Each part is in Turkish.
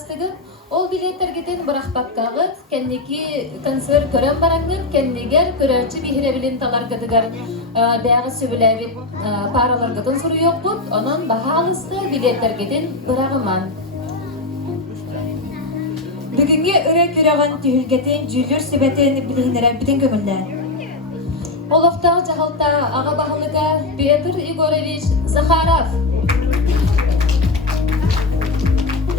барастыгы, ол билеттергитин бырахпаккагы, кенники концерт көрөн бараңгын, кеннигер көрөрчү бихиребилин таларгыдыгар бәгы сөбүләбит параларгытын суру йокпут, онон бахалысты билеттергитин бырагыман. Бүгүнгө ыры көрөгөн түһүлгетин жүлүр сөбөтен билигинерен бүтүн көмүлләр. Олоқтағы жағалта аға бағылыға Петр Егорович Захаров.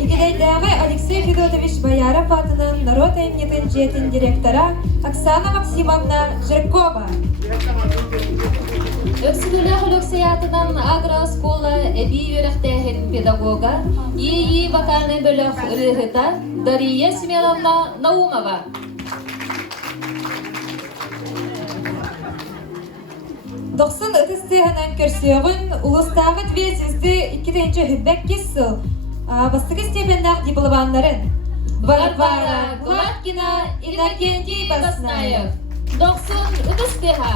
Игидейдәгы Алексей Федотович Бояров атынан народ эмнетин жетин директора Оксана Максимовна Жиркова. Өксүгілі құлықсаятынан агроскола әбей өріқтәхін педагога ИИ вокальный бөлік ұрығыта Дария Семеновна Наумова. Доқсын ұтыстығынан көрсеуін ұлыстағы двезізді 2-ші хүббәк кессіл бастығы степендақ дипломанларын Варвара Гладкина, Иннокентий Баснаев. Доқсын ұтыстыға.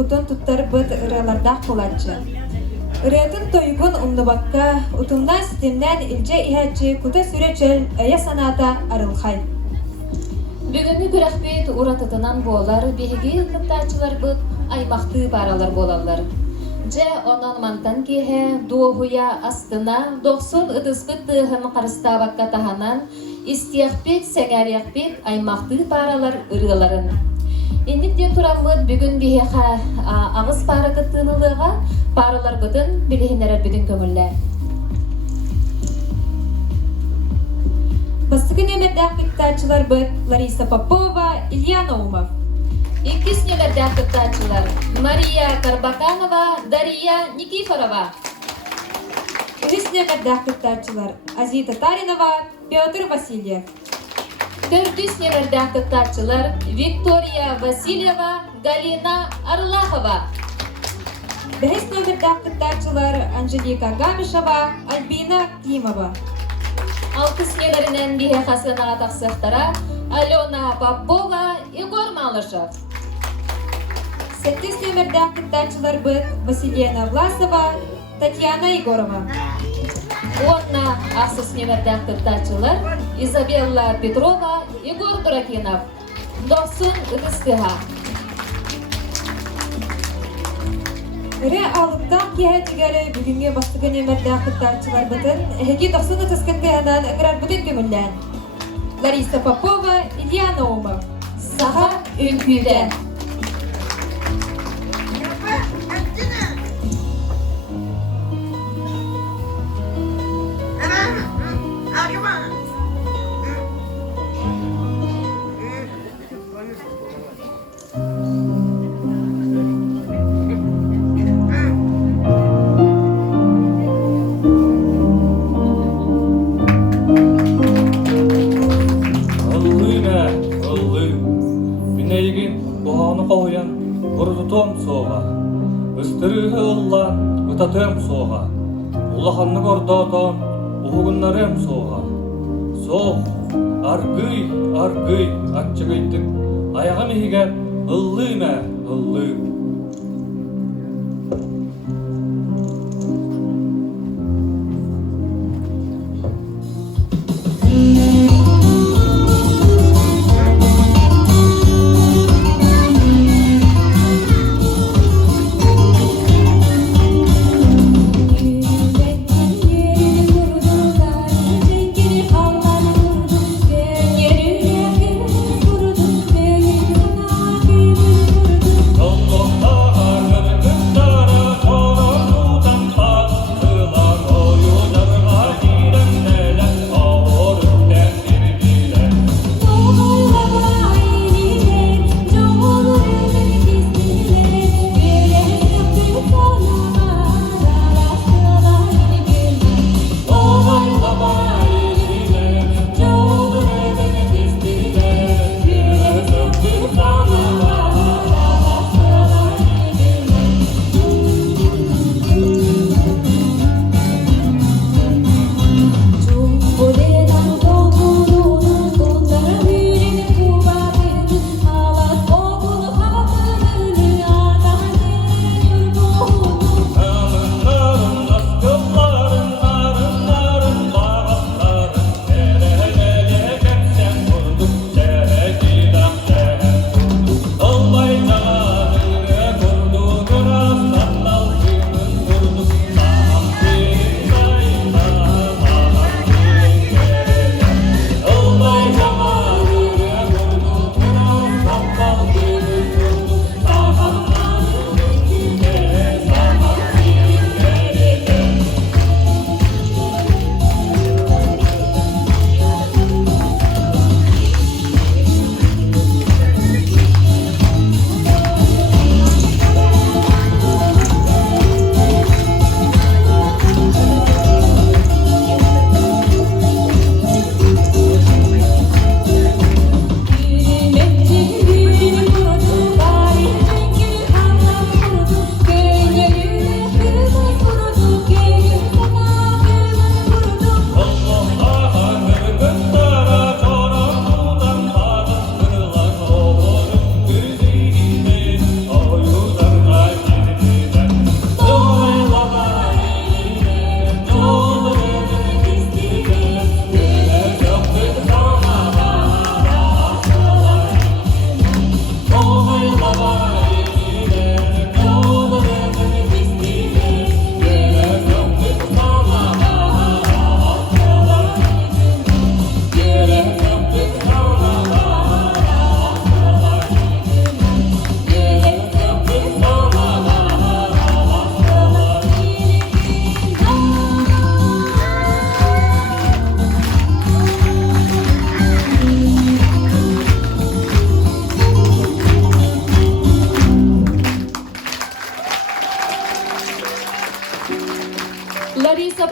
кутон туттар быт ыралардах кулачы. Ырыатын тойгун умнубакка, утумнан системнен илже ихачы кута сүречел ая саната арылхай. Бүгүнкү күрәхбет уратытынан болар, беги кыптачылар быт аймакты баралар болалар. Же онан мантан кеhe дуохуя астына 90 ыдыспыт тыгын карыстабакка таханан istiyakbet, segeriyakbet, aymaqtı paralar ırıların. Indik de turamıd bugün biheha ağız para kıttığınılığa paralar gıdın bilihinerer bütün kömürler. Бастыгы нөмірдәк кыттачылар быт Лариса Попова, Илья Наумов. İkis nömerde kıttaçılar Мария Карбаканова, Дарья Никифорова. Ирис нөмірдәк кыттачылар Азита Таринова, Петр Васильев. Dördüs nömerde kıttaçılar Виктория Васильева, Галина Арлахова. Бәхес нөмірдәк кыттачылар Анжелика Гамишева, Альбина Климова. Alkış nelerinden bir hasına taksıhtara Alena Попова, Igor Malышев. 8 нөмірдәк кыттачылар быт Василена Власова, Татьяна Егорова. Онна асыс нөмерде кыттачылар Изабелла Петрова, Егор Дуракинов. Досын ытыстыға. Үрі алыптан кеһе тигәре бүгінге бастығы нөмірдәк кыттачылар бытын әхеге 90 тыскындығынан ығырар бүтін көмілден. Лариса Попова, Илья Наумов. Саха Ülkü'den. Ытатым соға, улаханны гордотон, уғыннарым соға. Соқ, аргый, атчығыйттың, аяғым егер, ыллыйма, ыллый.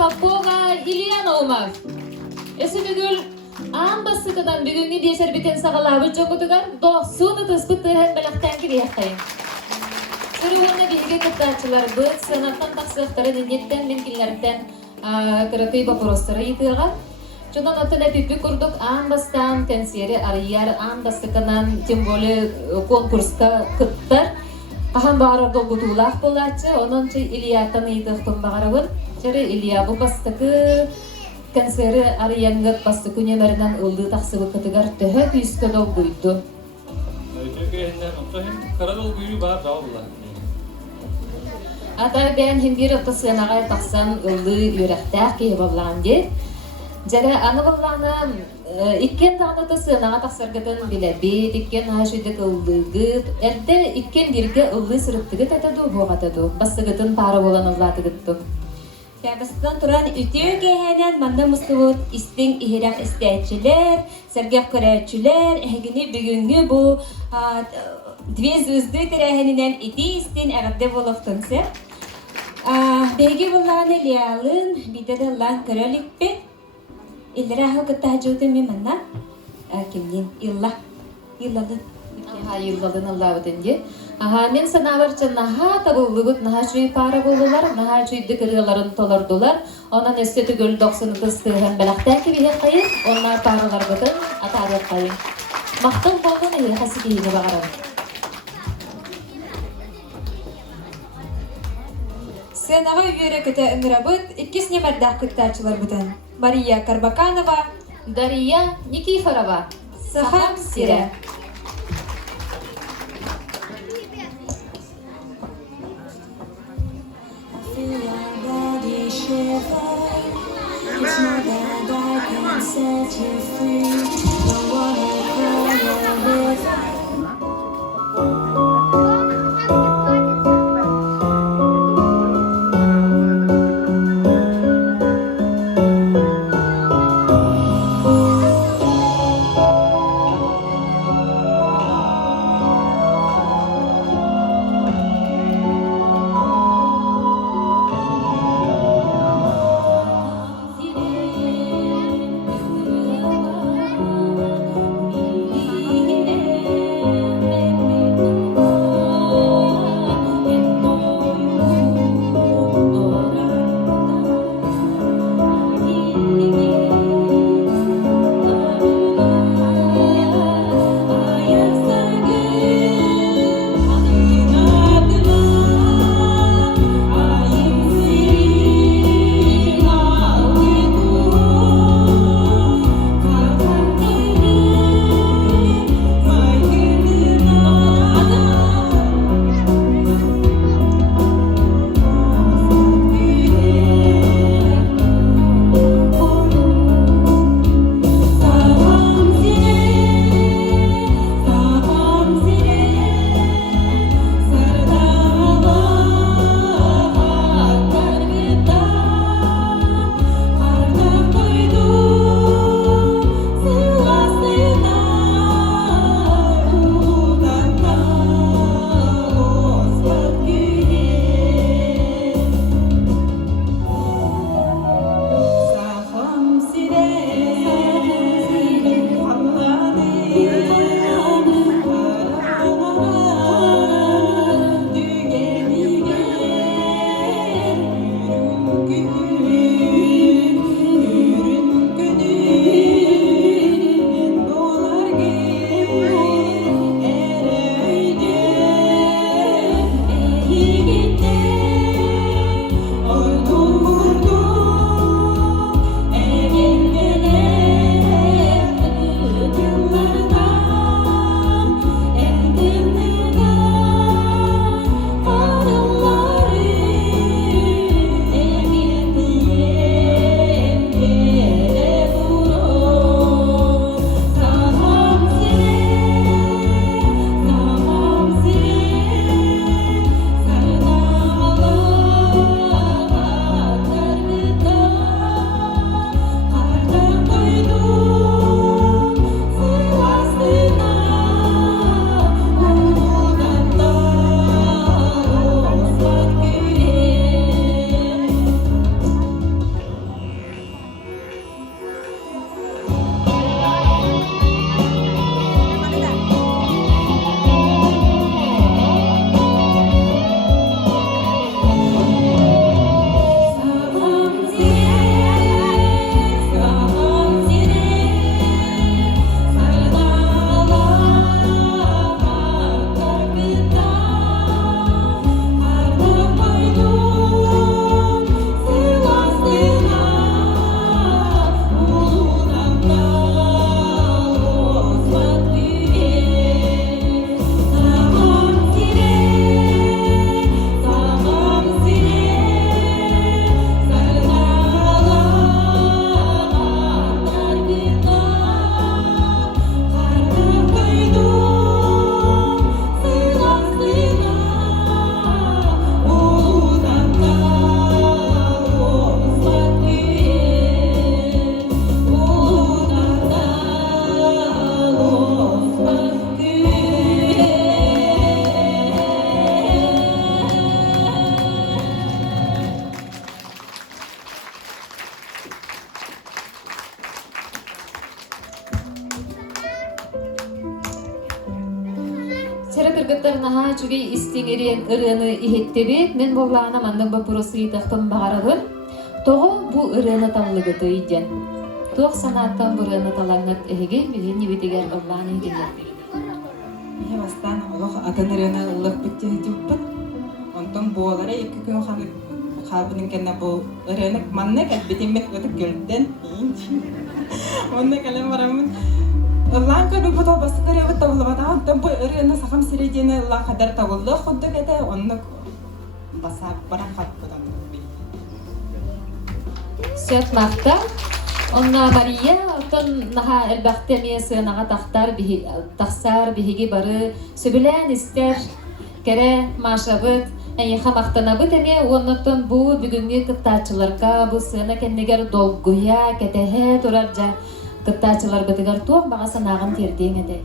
Попова, Илья Наумов. Эсүдүгүл аан бассыкадан бүгүнгү десер битен сагалабы жокутугар досуну тыспыты хэм белактан кирияхтайын. Сырыуына биһиге кыттаачылар быт сынаттан тахсыктарын иннеттен менкиллерден кыракый вопростары итыга. Чунан отына пипи курдук аан бастан тенсери арыяр аан бассыканан тем более конкурска кыттар. Ахан баарар долгутуулаах болачы, онончы Ильяттан ыйтыктын багарабын. Жары Илья бу бастыкы концеры арыянгыт бастыкы немеринен ылды тахсыбы кытыгар төһө күйүскө долгуйду. Ата бән хиндир отосынаға тақсан ылды үйрәхтәк кейі боллаған де. Жәрі аны боллағына иккен тағын отосынаға тақсарғытын біләбет, иккен ашыдық ылдығыт, әрді иккен дирге ылды сырыттығыт әтәду, боғатаду, бастығытын пары болан ыллатығытты. Бастан туран үтеу кейхәнен манда мұстығыт истің ихирак істәйтчілер, сәргәк көрәтчілер, әгіні бүгінгі бұл две звезды тәрәхәнінен ити истін әғірді болуқтынсы. Бәйге боллағын әлиялын, бидеді лан көрәлік бе? Иллері ағыл күтті әжуді мен манна? Кемден? Илладын. Йылладын ыллабытынде. Мен санаварчы наха табыллыбыт, наха жүй пара болдылар, наха жүйді кырыларын толардылар. Онан өсті түгіл доқсыны тыстығын бәліқтән кебейет қайын, онлар паралар бұтын атарет қайын. Мақтың болдың үй қасы кейіні бағарам. Сенаға үйері күті үңірабыт, иккес немәрдәқ күттәчілер бұтын. Мария Карбаканова, Дария Никифорова. Сахам Сире. It's not that I can set you free. Don't wanna cry with кыргыттар наха чугей истиңерен ырыны ихеттеби мен боллаана мандан вопросы итахтым багарабын. Того бу ырыны таллыгыты иден. Тох санаттан бу ырыны талаңнат эге билени битигер боллааны иден. Я бастан олох атанырына ыллык биттибит. Онтон буолара эки күн хабынын кенне бу ырынык маннык битимет өтүп келден. Онда калем барамын. Аллаан кырбы бутол басты көрөбүт табылбада. Онтон бу ырыны сахам сиредени Аллах кадар табылды. Худда кете онны баса барам хатпыдан. Сөт мақта. Онна Мария отон наха элбахте сынаға тақсар биһиги бары сөбүлән истер кере машабыт әйха мақтанабыт эме оннотон бу бүгүнгү кыттаачыларга бу сына кеннегер долгуя кетеһе тураржа кыттаачылар бытыгар туох бага санагын тердең эде.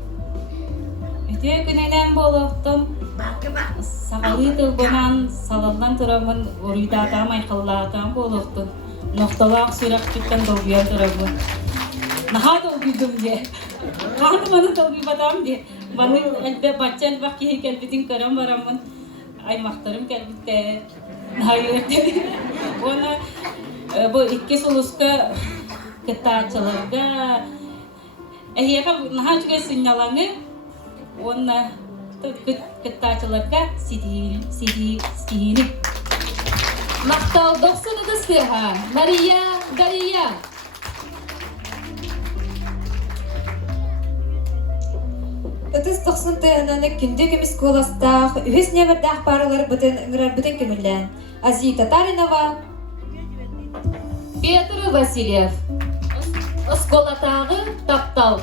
Өтө күненен болохтон сағалы тылбынан саланнан турамын оруйдаатам айқыллаатам болохтон ноқталаақ сүрәк түттен долгуя турамын. Наха долгуйдум де. Қаны маны долгуй батам де. Маны әлбе баччан бақки кәлбитин көрім барамын. Аймақтарым кәлбитте. Наха үйерде. Оны бұл икки солуска кыттаачыларга эхиэка наха чугай сыняланы оны кыттаачыларга сидиини. Мақтал доқсыныды сыха. Мария Галия. Тотыс тоқсын тыянаны күнде кеміс коластақ, үхіс небірдақ паралар бұтын ыңырар бұтын көміллән. Азия Татаринова. Петр Васильев. Осколатағы таптал.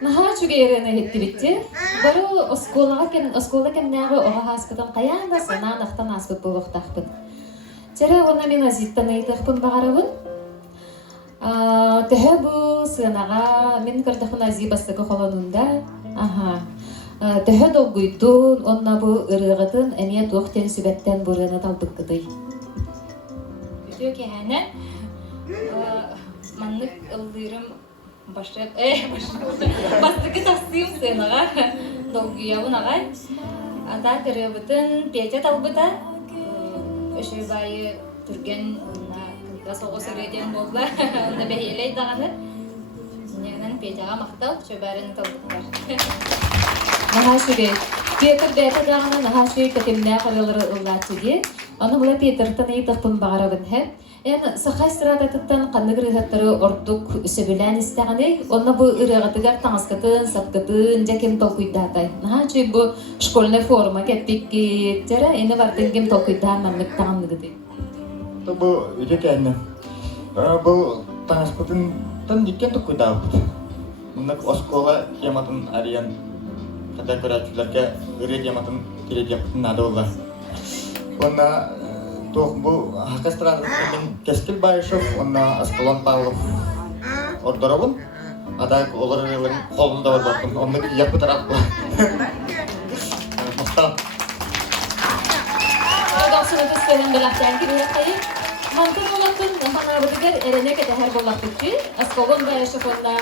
Наха чугейрене хеттибитти. Бару оскола кемнәгы ога хаспытын каян да сана нахтан аспыт булуктахпыт. Чара оны мен азиттан айтахпын багарабын. Тэхэ бу сынага мен кырдахын ази бастыгы холонунда. төһө долгуйтун онна бу ырыгытын эмие туохтен сүбэттен бурыны талбыккыдый. Күтүө кэһэнэн маннык ылдыырым бастыкы тастыым сыынага долгуябын агай. Ата кырыыбытын петя талбыта өшөй байы түрген кыйга соҕус өрөйден болла онда бэйэлэй даганы негинен петяга мактал чөбәрин талбыттар. Наха шүрей. Петр бэта дагана наха шүрей катемнää калылары ыллаатчыги. Аны була Петртан ыйтыхпын багарабын хэм. Эн сахай стрататыттан канны кырыгаттары ордук сөбүлән истәгәне, онна бу ырыгатыгар таңаскатын, сапкатын, жакем толкуйдатай. Наха чүй бу школьный форма кеппик тера, эне бардын кем толкуйдан маннык таңныгыды. То бу үтекәнне. Бу таңаскатын тан диккен толкуйдабыт. Мындак оскола яматын ариян када көрәчүләргә үрет яматын тирет яптын нада була. Онна тох бу хакастратын Кескил Байышев, онна Аскалон Павлов ордоробун. Ада оларылын колунда бар бактым. Онны япы тарап бу. Мустан. Доксуны төскәнен беләктән кирәкәй. Мантын олатын ханабыдыр эрене кәһәр буллакты. Аскалон Байышев онна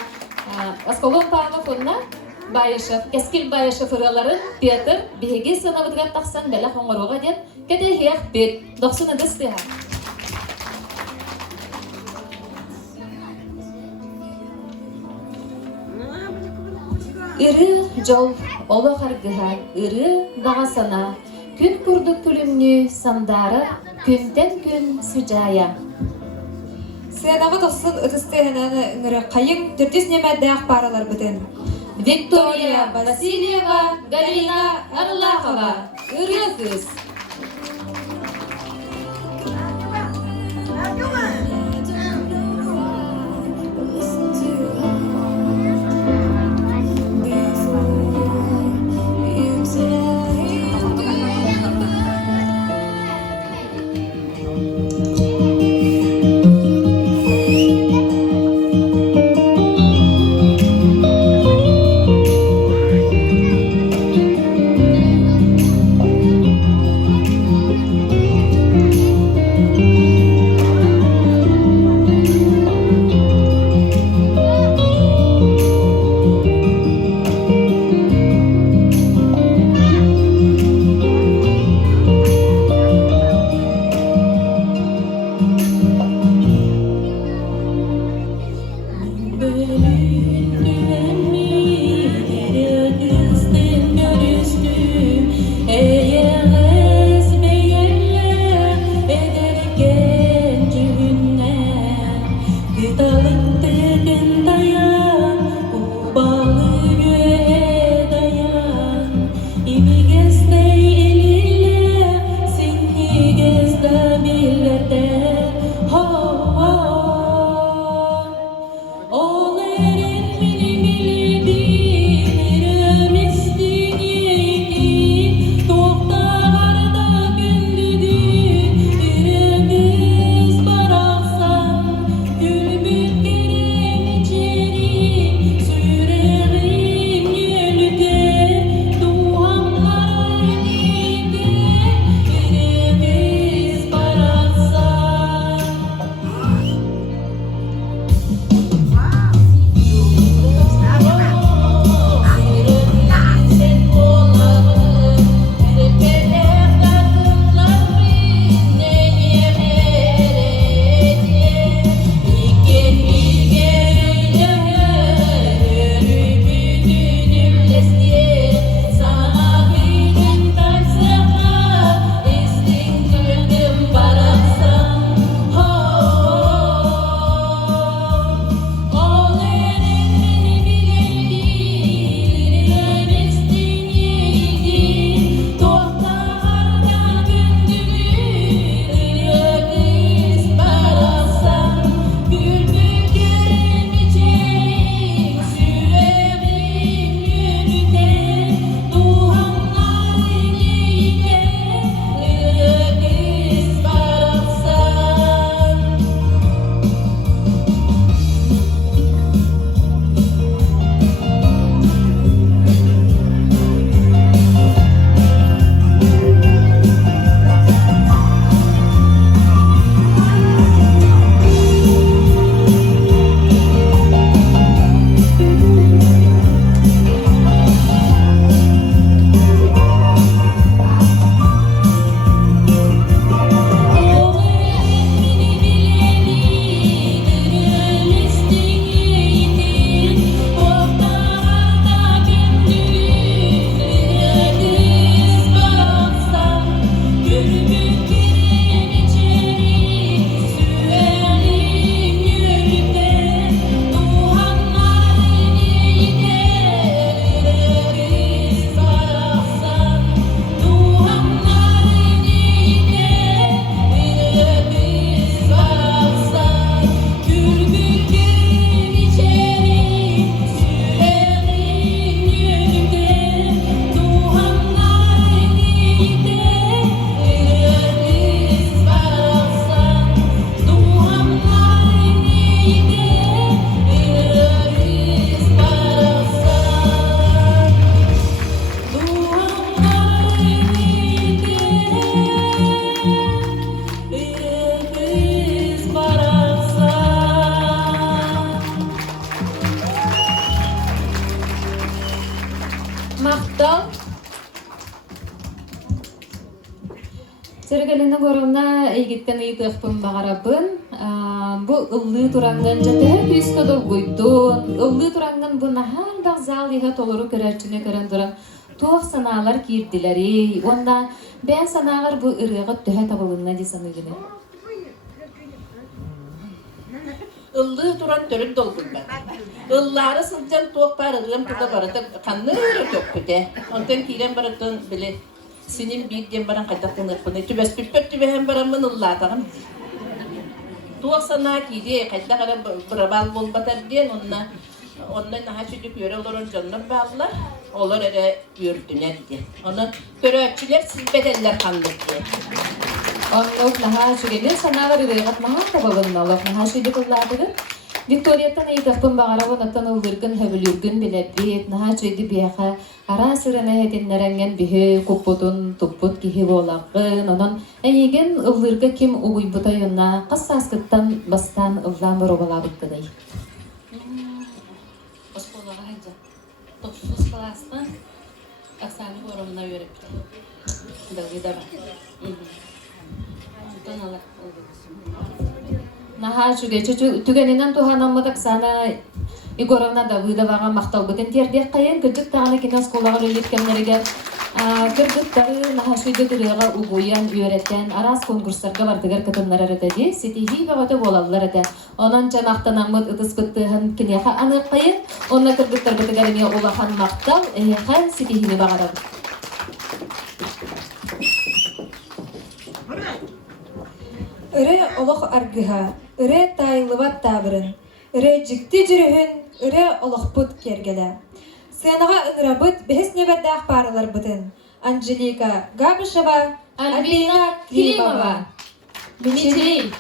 Аскалон Павлов онна Байышев, Кескил Байышев ыраларын Петр биһиге санабыдыгар тахсан бәлә хоңорога ден кәдә хәк бит доксуны төскән. Иры жол оло харгыха, иры багасана, күн курдук күлүмнү сандары, күнтен күн сүжая. Сыянағы тосын ытыстыһынан ыңыры қайың түртіс немәддәк паралар бітін. Виктория Васильева, Галина Арлахова, иры кыз. Мактал. Сергелені горына эйгиттен ыйтыхпын багарабын. Бу ыллы туранган жете күйскі долгуйдун. Ыллы туранган бу нахан багзал иға толору көрәрчіне көрен туран. Туох санаалар кирдилери. Онда бән санағар бу ырыгы төһә табылынна десаны гіне. Ыллы туран төрүн долгунда. Ыллары сылжан туох барылым туда барыты канныры төппүте. Онтан кирен барытын биле синин бирден баран кайтактын ыкпыны. Түбәс пүппөт түбәһен барамын ыллатагым. Туох санаа киде кайтакара бырабал болбатар ден онна наха чүдүк йөрө олорон жоннор баалар. Олар эре үрдүнер ди. Оны көрөчүлөр сизбеделер кандык. Онлог наха шүгелер санағар ырыгат маға табылын олог наха шүді кылладығы. Викторияттан ыйтықпын бағарабын аттан ұлдыргын хөбілүргін біләббет, наха шүді бияқа ара сырына хетиннеренген біхі куппутун туппут кихи болағын. Онын әйеген ұлдырғы кем угуйбутай онна қас саскыттан бастан ұлдан бұру болабыт кыдай. Осколаға хайджа. 9 кластан Оксаны орымына өріпті. Дәуі да бар. Наха шүге түгенінен туханаммыдық сана Игоровна да выдаваға мақтал бұтын тердек қайын кірдік тағаны кино сколаға өлеткемлерге кірдік тағы наха шүге түріға угуян үйереттен арас конкурстарға бардығар кытынлар әрәтәде сетихи бағаты болалылар әді. Онан жамақтанаммыд ұтыс бұттығын кінеға анық қайын, онна кірдіктер бұтығарыме олақан мақтал әйеқан сетихini бағарады. Ыры олох аргыха, ыры тайлыбат табырын, ыры жикти жүрүхүн, ыры олохпут кергеле. Сыянаға ыңырабыт бәхес небердәқ парылар бұтын. Анжелика Габышева, Альбина Климова. Дмитрий.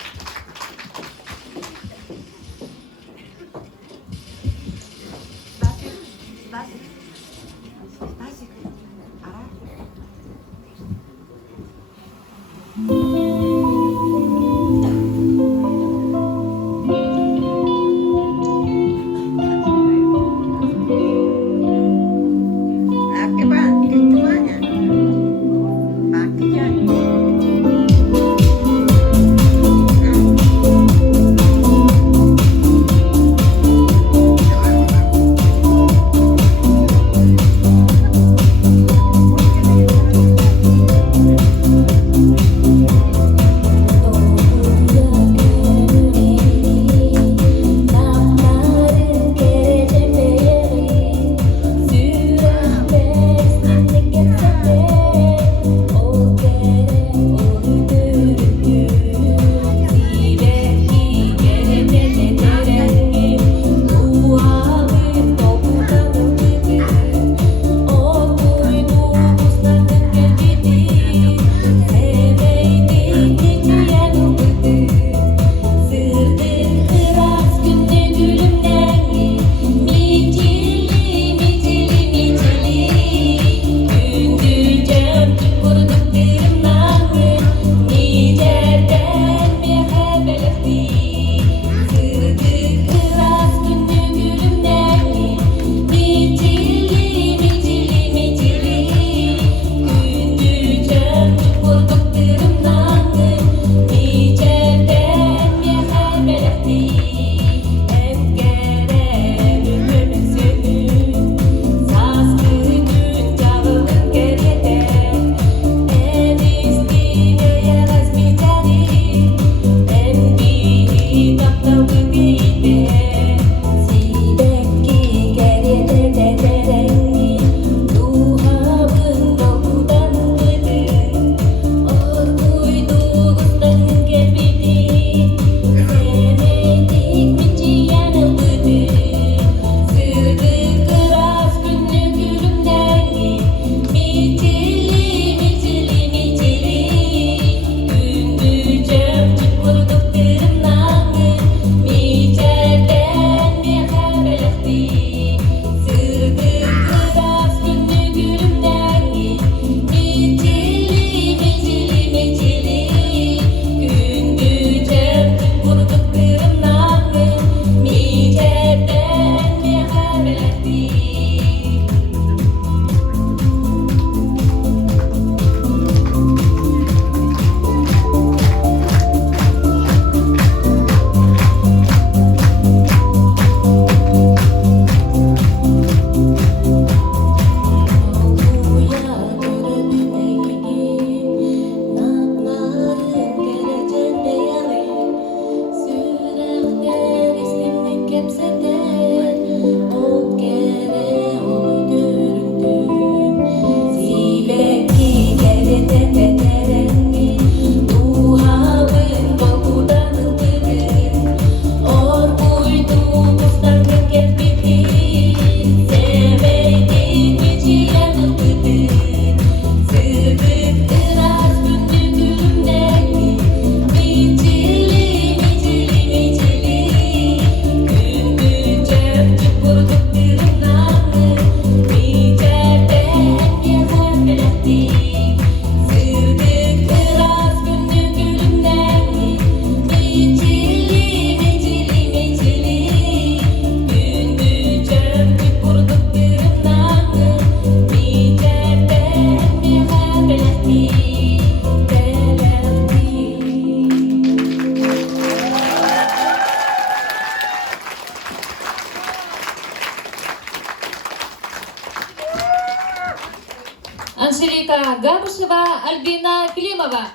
Анжелика Габышева, Альбина Климова.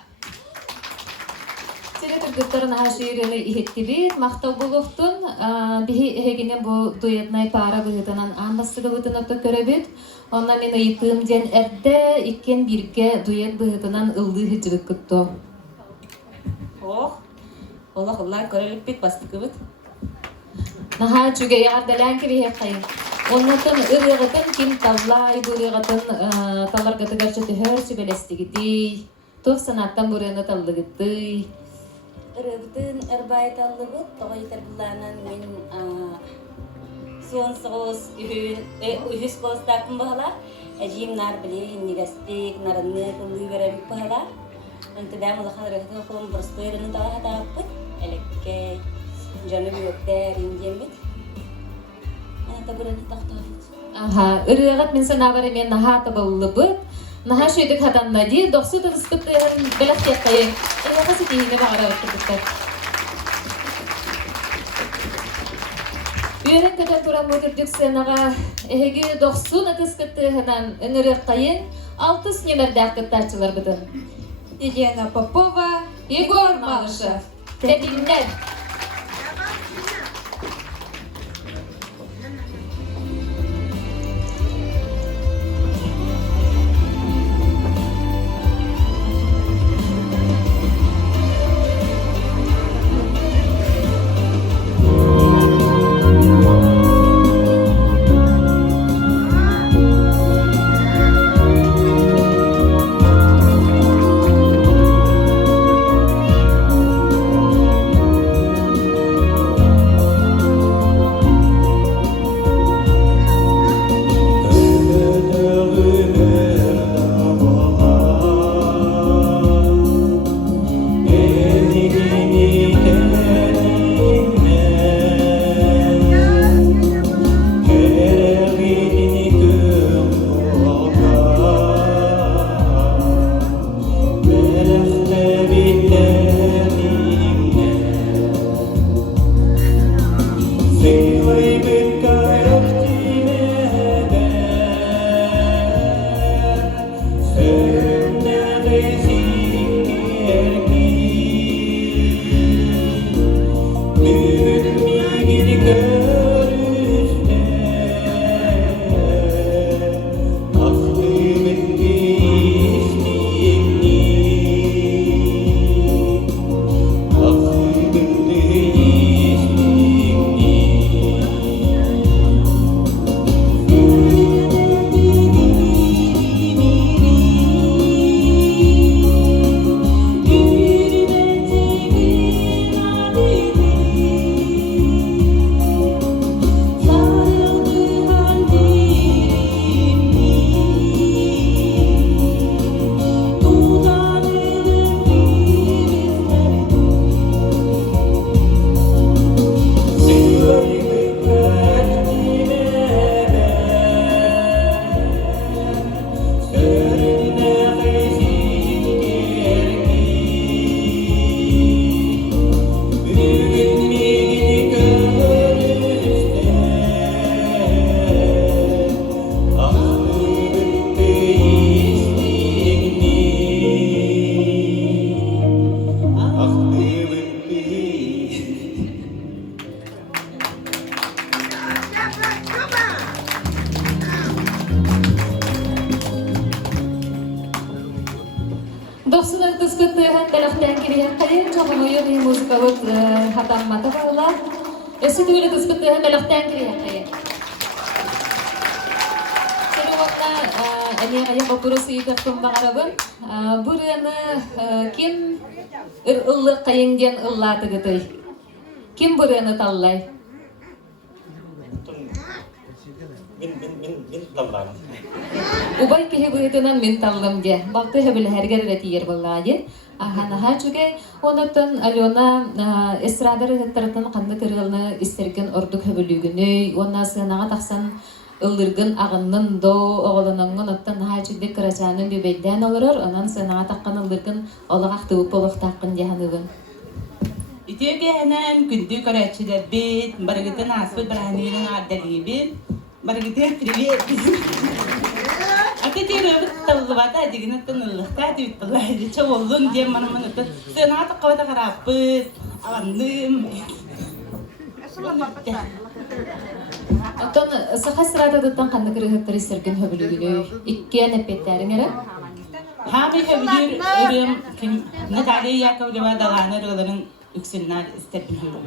Сире түргүттөрүн ашырыны ихеттибит, мактал болуктун, бихи эгене бу дуэтнай пара быгытынан андастыгы бытынапты көрөбүт. Онна мен ыйытым ден эрде иккен бирге дуэт быгытынан ылды хыжыгыт кытто. Ох, олох ыллар көрөлүп бит бастыкы бит. Наха чуге ярдалян кири хекайын. Оннатын ырыгытын ким таллай бурыгытын таларгатыгар чөтү хөрсү белестигидей. Тух санаттан бурыны таллыгыттый. Рыбытын ырбайталлыбыт, тоғайтар бұланан мен суон соғыз үйіс қостақын бағалар. Әжейім нар білейін негастик, нарынны қылы беремік бағалар. Антыдам ұлақан рыхтың қолым бұрыстойрыны талаға тағыппыт. Әлекке жаны бүйөктер, индембіт. Аната бұраны тақтағыппыт. Ырыгыт мен санабары мен нахата боллыбыт. Наха шөйдік хаданнади, доқсы тұтыскыттығын білік текқайын. Ырыгасы дейіне бағара өттікті. Үйерін көтен туран өтірдік сенаға әйгі доқсын ұтыскыттығынан үнірік қайын 6 немерді ақыттарчылар бұдын. Елена Попова, Егор Малышев. Тәтіңдер. Доқсынан тұскыттыған дәліқтен келген қайын жоғын ойын музыкалық хатамматы бағылар. Өсі түгілі тұскыттыған дәліқтен келген қайын. Сені оғытна әне қайын бұпырысы етіқтің бағарабын. Бұрыны кем ұлы қайынген ұллаты күтій? Кем бұрыны таллай? Min tallarım. Убай киһи быһытынан мин таллым ди. Балты хэбил хәргәр ретиер буллаайы. Аханаха чугай онотон Алена эстрадыр хеттертен канды кырылны истерген ордук хөбүлүгүнү, онна сынага таксан ылдыргын агыннын до оголоноңун оттон хачыдык кырачанын бүбейден олорор, онан сынага таккан ылдыргын олагактыбы болохтаккын дияныгын. Итеге ханан күндү көрәчилер бит, барыгытын аспыт баранын аддалибин, барыгытын привет. Атетер таллыбата дигин тынылыкта дип булайды. Чоолун дем манамын өтө. Сена таккабата караппыт, аландым. Оттон саха сырададыттан канды кырыгыттар истерген хөбүлүгүнү иккен эппеттериң эре. Хами хабир өрем ким Наталья Яковлева даланы рыларын үксүннар истепин хөрүм.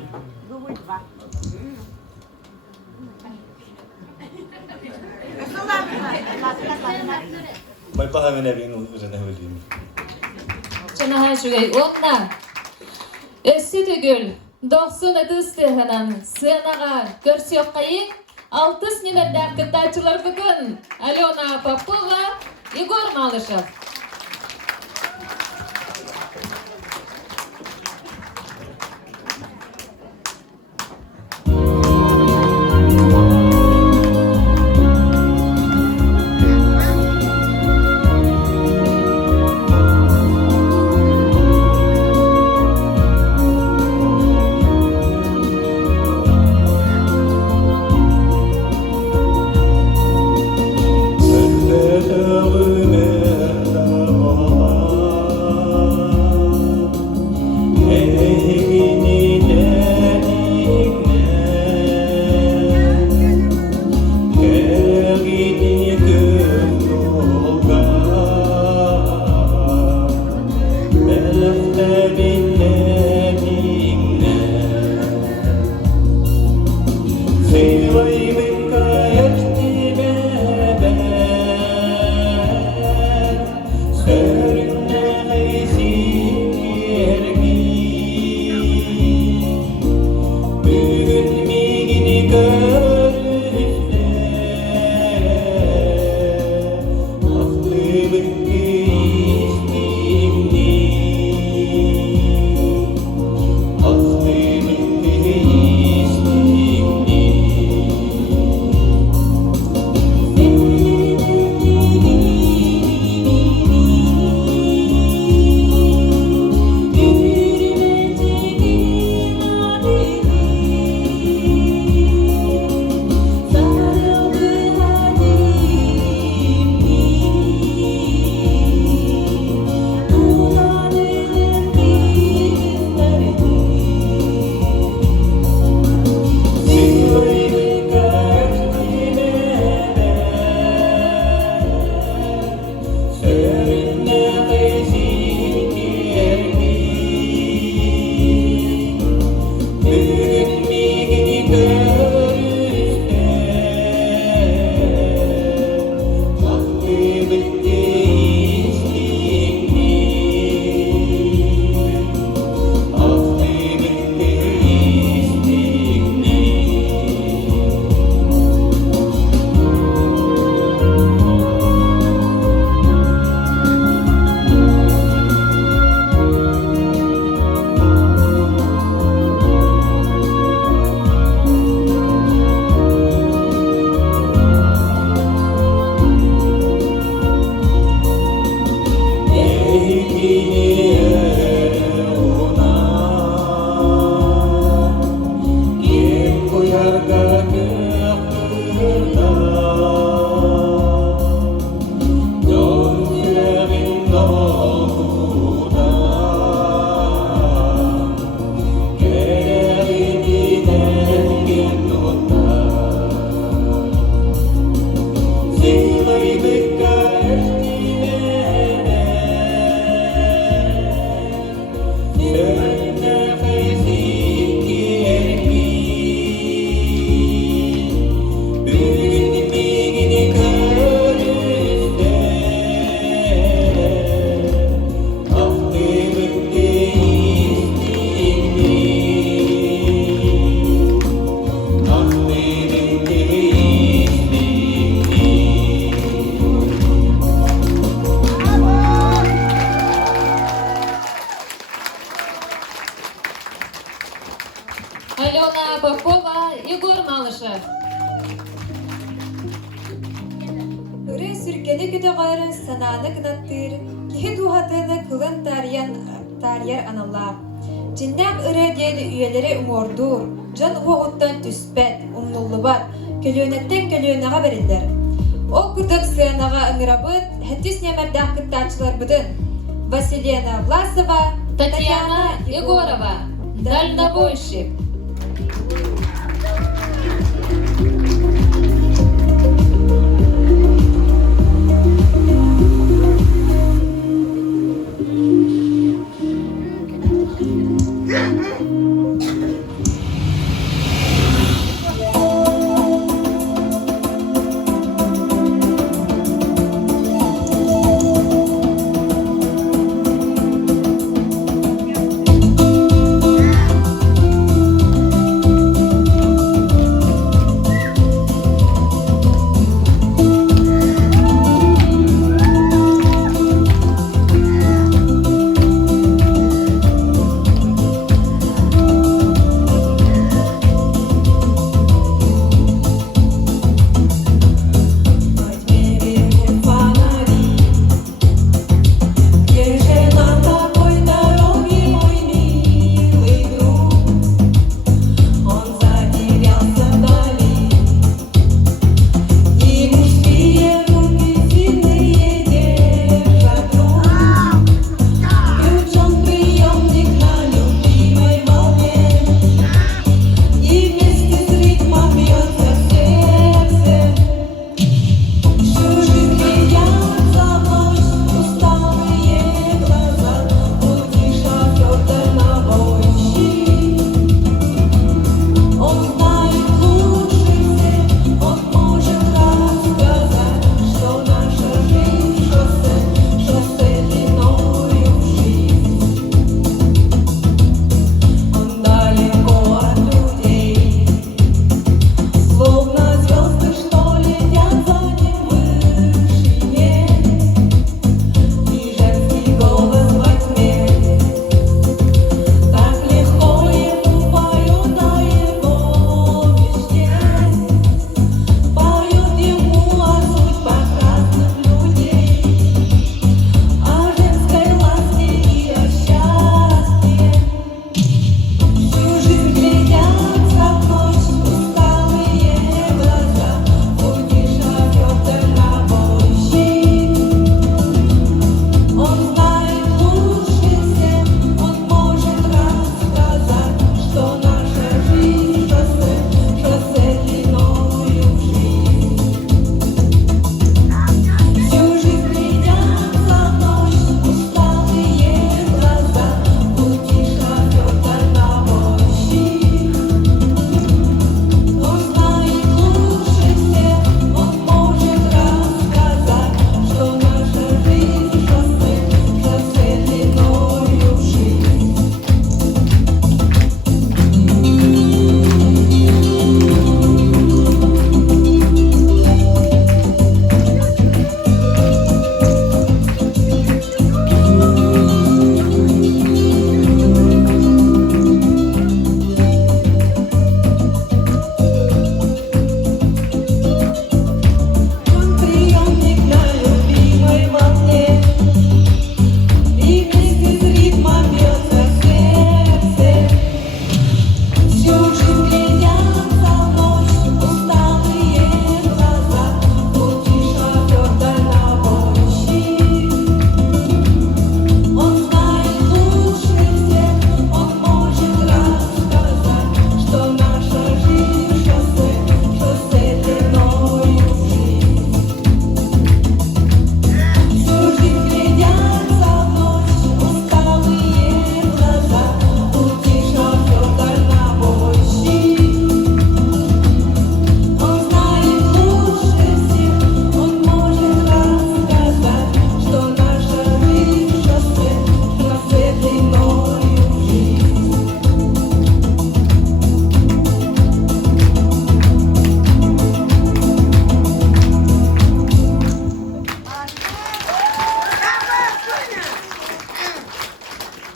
Mai paha menee viinu üzerine höyliin. Çanaha şugay otna. Össü tügül. 90 ıtыстыгынан сынаға көрсөк кайын 6 нөмерде кытачылар бүгүн Алена Попова, Егор Малышев. Öyle түргені күтөҕөр санааны гынаттыр, киһи туһатыны кылын тарьяр аналлаах. Жиннээх ыры диэли үйэлери уҥордуур, дьон уоҕуттан түспэт, умнуллубат, көлүөнэттэн көлүөнэҕэ бериллэр. Ол кытык сыанаҕа ыҥырабыт, хэттис нэмэрдээх кыттаачыларбытын Василена Власова, Татьяна Егорова, дальнобойщик.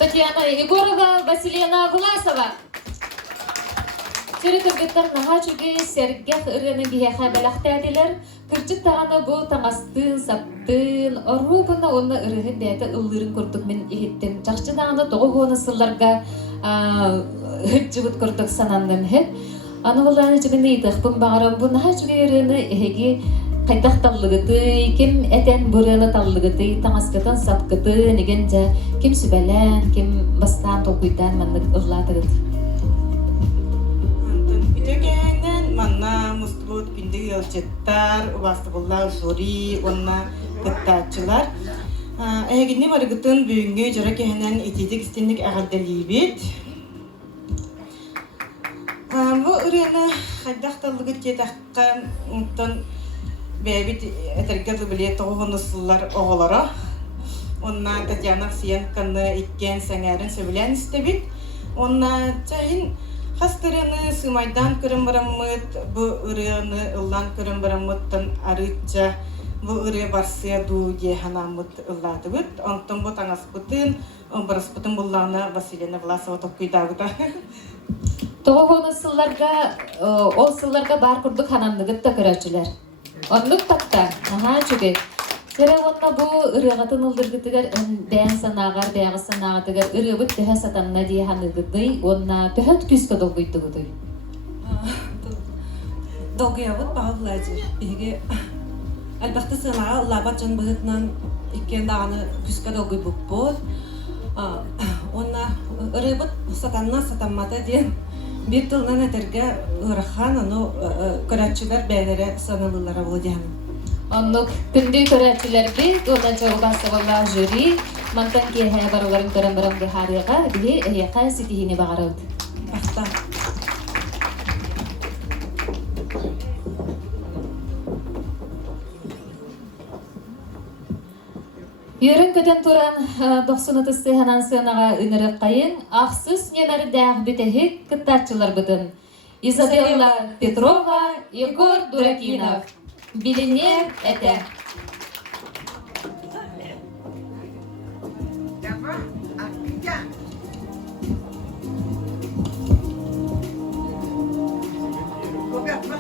Татьяна Егорова, Василена Власова. Сөрі түргеттер наға жүге сәргәқ ұрыны бейеға бәліқтәділер. Күрчіт тағаны бұл таңастын, саптын, ору бұна онына ұрығы бәйті ұллырын көрдік мен ехеттім. Жақшы тағаны тоғы ғуыны сылларға хүтчі бұт көрдік санандын хеп. Аны оланы жүгінді етіқпін бағарам бұл наға жүге ұрыны ехеге қайтақ таллығыты, кем әтен бұрыны таллығыты, таңаскытын сапкыты, неген жа кем сүбәлән, кем бастан тоқуйдан маннық ұрлатығыт. Ütөгенен манна мустбут күндү өлчеттар, убастыбыллар жюри, онна кыттаачылар. Эгинни барыгытын бүгүнгө жара кенен этидик истинник агалделибит. Бу үрөне хаддакталыгы кетакка тон бэбит этергелы биле тогонусулар оголора. Онна Татьяна Сиенканы иккен сәңәрен сөбүлән истебит. Онна чайын хастырыны сымайдан көрөн барамыт, бу ырыны ыллан көрөн барамыттан арыча бу ыры барсыя ду деханамыт ыллатыбыт. Онтон бу таңаспытын, бараспытын буллана Василина Власова токуйдагыта. Тоғуны сылларға, ол сылларға бар күрдік ханандығыт та көрәчілер. Онлық тақта, аға жүге. Сәрі онна бұ ұрығатын ұлдырғытығар бән санағар, бәғы санағытығар ұрығыт түхә сатанна дей ханығыды, онна түхәт күскі долғыйтығыды. Долгыябыт бағылады. Еге әлбәқті санаға лабат жан бұғытынан еккен дағаны күскі долгый бұп бол. Онна ұрығыт сатанна сатанмата ден bir тылынан әтерге ұрыған, оны көрәтшілер бәлері санылылары бұл деймін. Онлық күнді көрәтшілерді, одан жоғы басы болға жюри, мантан кейхая баруларын көрін барамды харыға, біле әйеқа сетихіне бағарауды. Бақта. Үйерін көтен туран 90 сыйханан сыйнаға үнірі қайын, ақсыз немәрі дәғ бүтәхік кыттатчылар бұдын. Изабелла Петрова, Егор Дуракинов. Билинер әтә. Udары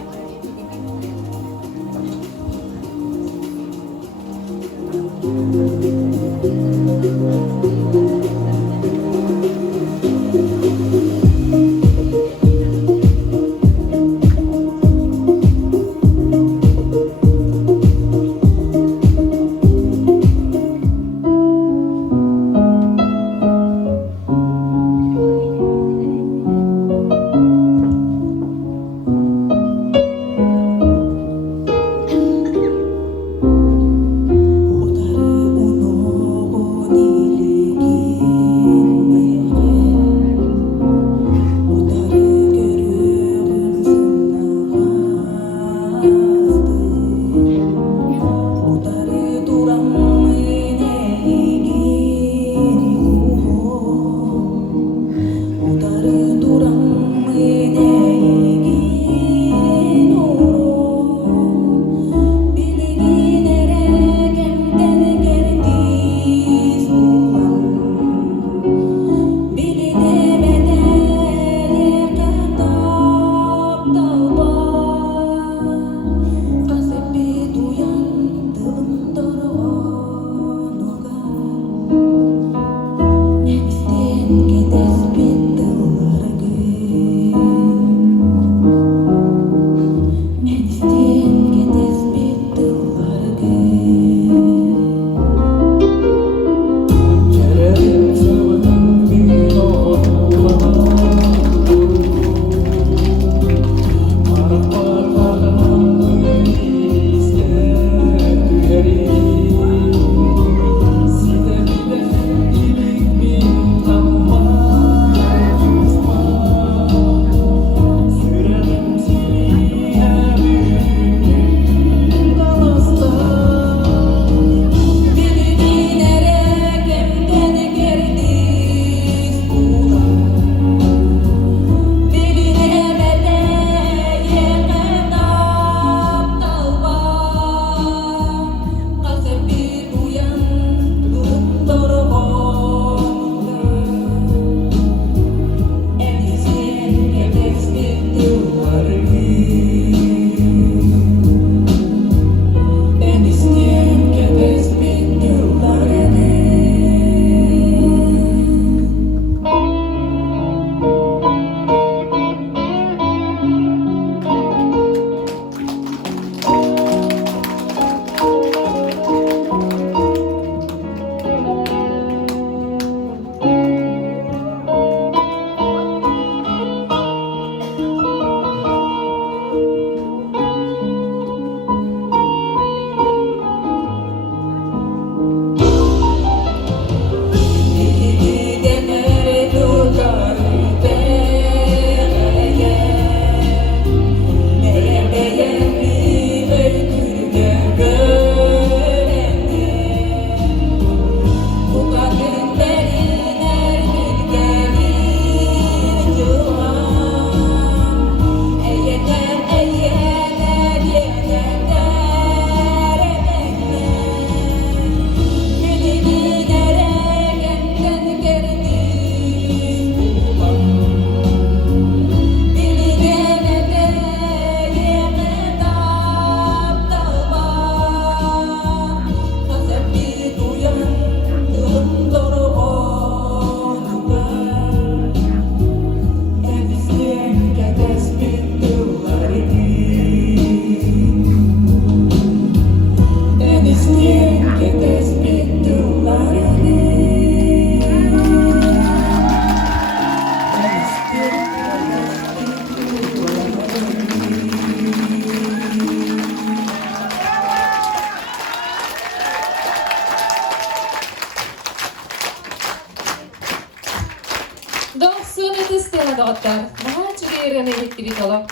оҕаттар наһаа чүгээргэнэ иһиттибит олох.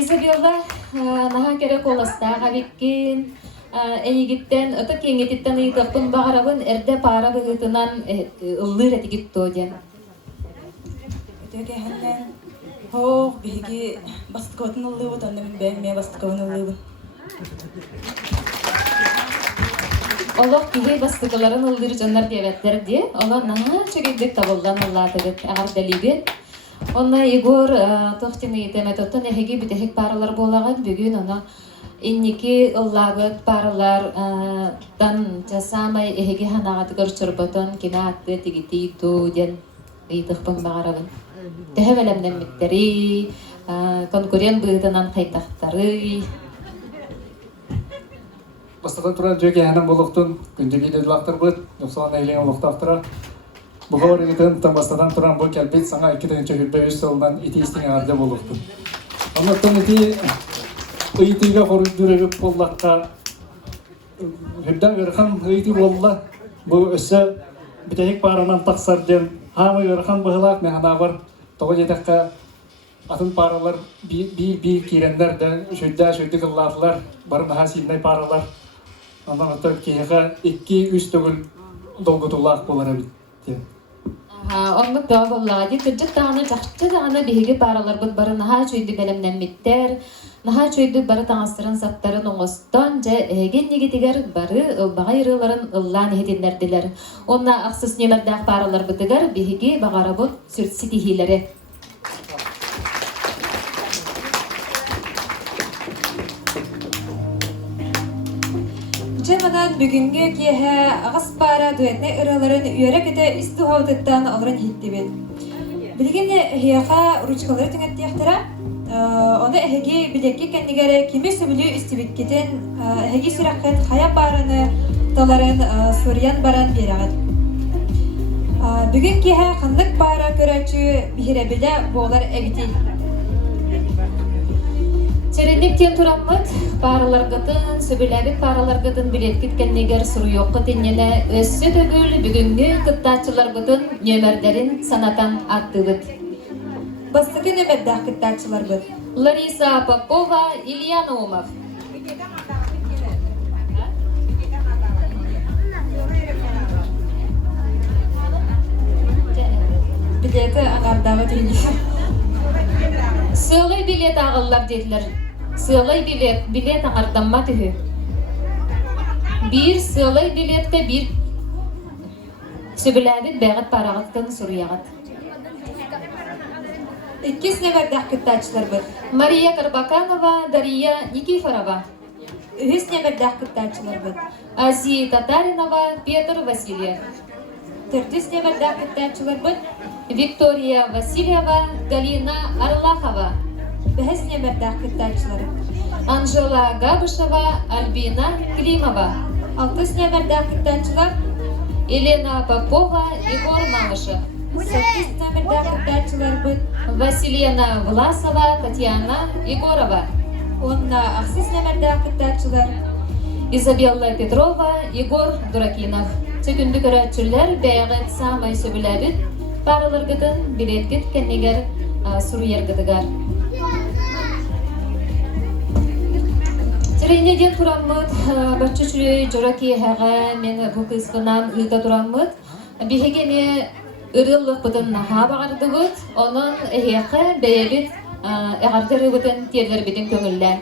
Изабелла наһаа кере коластаага биккин энигиттен ыты кеңетиттен ыйтыхпын багарабын эрде пара быгытынан ыллыр этигит тооден. Өтөге ханнан хоо биги басткотун ыллыбыт онда мен бэме басткотун ыллыбыт. Олох киһи бастыгыларын ылдыр дьоннар диэбэттер ди. Олох наһаа чүгейдик табылдан ыллаатыгыт агардалибит. Онна Егор тохтин ыйтэмэ тоттон эһиги бүтэһик паралар буолагат бүгүн оно инники ыллаабыт паралар дан часамай эһиги ханаҕаты көрчөрбөтөн киме атты тигити дууден ыйтыхпын багарабын. Тэһэ белемнэммиттери конкурент быытынан хайтахтары. Бастыгын туран жөге ханам болуктун күндүгү дедлактыр быт, нуксан эйлең олуктактыра. Бугор эгитен тамастадан туран бу келбет саңа 2-нче хүрбөбүс солдан итистиң арда болуктун. Андан ити ыйтыга хорудурып боллакка хүрдөн өрхан ыйты болла. Бу өсө битек паранан таксарден хамы өрхан быһылак механа бар. Того жетекка атын паралар би кирендер де шөйдө кыллатлар бар махасиндай паралар. Андан ата киһига 2-3 төгүл долгутулак болар бит. Оннук да боллади кырдык тагына жакчы тагына биһиги паралар бут бары наһаа чөйдү белемнеммиттер, наһаа чөйдү бары таңастырын саттарын оңостон же эгеннигитигер бары ылбага ырыларын ыллаан эхетиндердилер. Онна аксыс немердах паралар бытыгар биһиги багарабыт сүртситихилери. Жемадан бүгүнгү киэһэ агас пара дуэтне ыраларын үөрэ кете үс тухаутыттан олорун хиттибит. Билгин хияха ручкалары түңэттиэхтера, оны эһиги билекки кэннигере кими сөбүлүү үстүбиккитин эһиги сүрэххэн хая параны таларын сурьян баран берагат. Бүгүн киэһэ ханнык пара көрөчү бихиребиле болар эбити. Черендиктен тураммыт, параларгатын, сөбүләбит параларгатын билеткит кеннегер суруйокка теннене өссө төгүл бүгүнгү кыттаачыларгатын нөмердерин санатан аттыбыт. Бастыгы нөмердах кыттаачыларбыт. Лариса Попова, Илья Наумов. Билети аңардагы түйүнү. Сылый билет ағыллар деділер. Сылый билет аңарданма түхі. Bir сылый билетке bir сөбіләбіт бәғіт парағыттың сұруяғыт. Иккис нөмердах кыттаачыларбыт. Мария Карбаканова, Дарья Никифорова. Үһүс нөмердах кыттаачыларбыт. Азия Татаринова, Петр Васильев. Төртүс нөмердах кыттаачыларбыт. Виктория Васильева, Галина Арлахова. Бэһэс нөмердах кыттаачылары. Анжела Габышева, Альбина Климова. Алтыс нөмердах кыттаачылар. Елена Попова, Егор Малышев. Саккис нөмердах кыттаачыларбыт. Василена Власова, Татьяна Егорова. Онна ахсыс нөмердах кыттаачылар. Изабелла Петрова, Егор Дуракинов. Түкүндү көрөчүлөр бәйгыт самай сөбүләбит, параларгытын билеткит кеннегер суруергыдыгар. Терейнеден тураммыт, баччучулы жораки хага мен бу кыскынан ыйта тураммыт. Бихегене ырыллык бытын наха багардыбыт, онун эхеқы бәйбит эгардыры бытын терлер битин көңүлләр.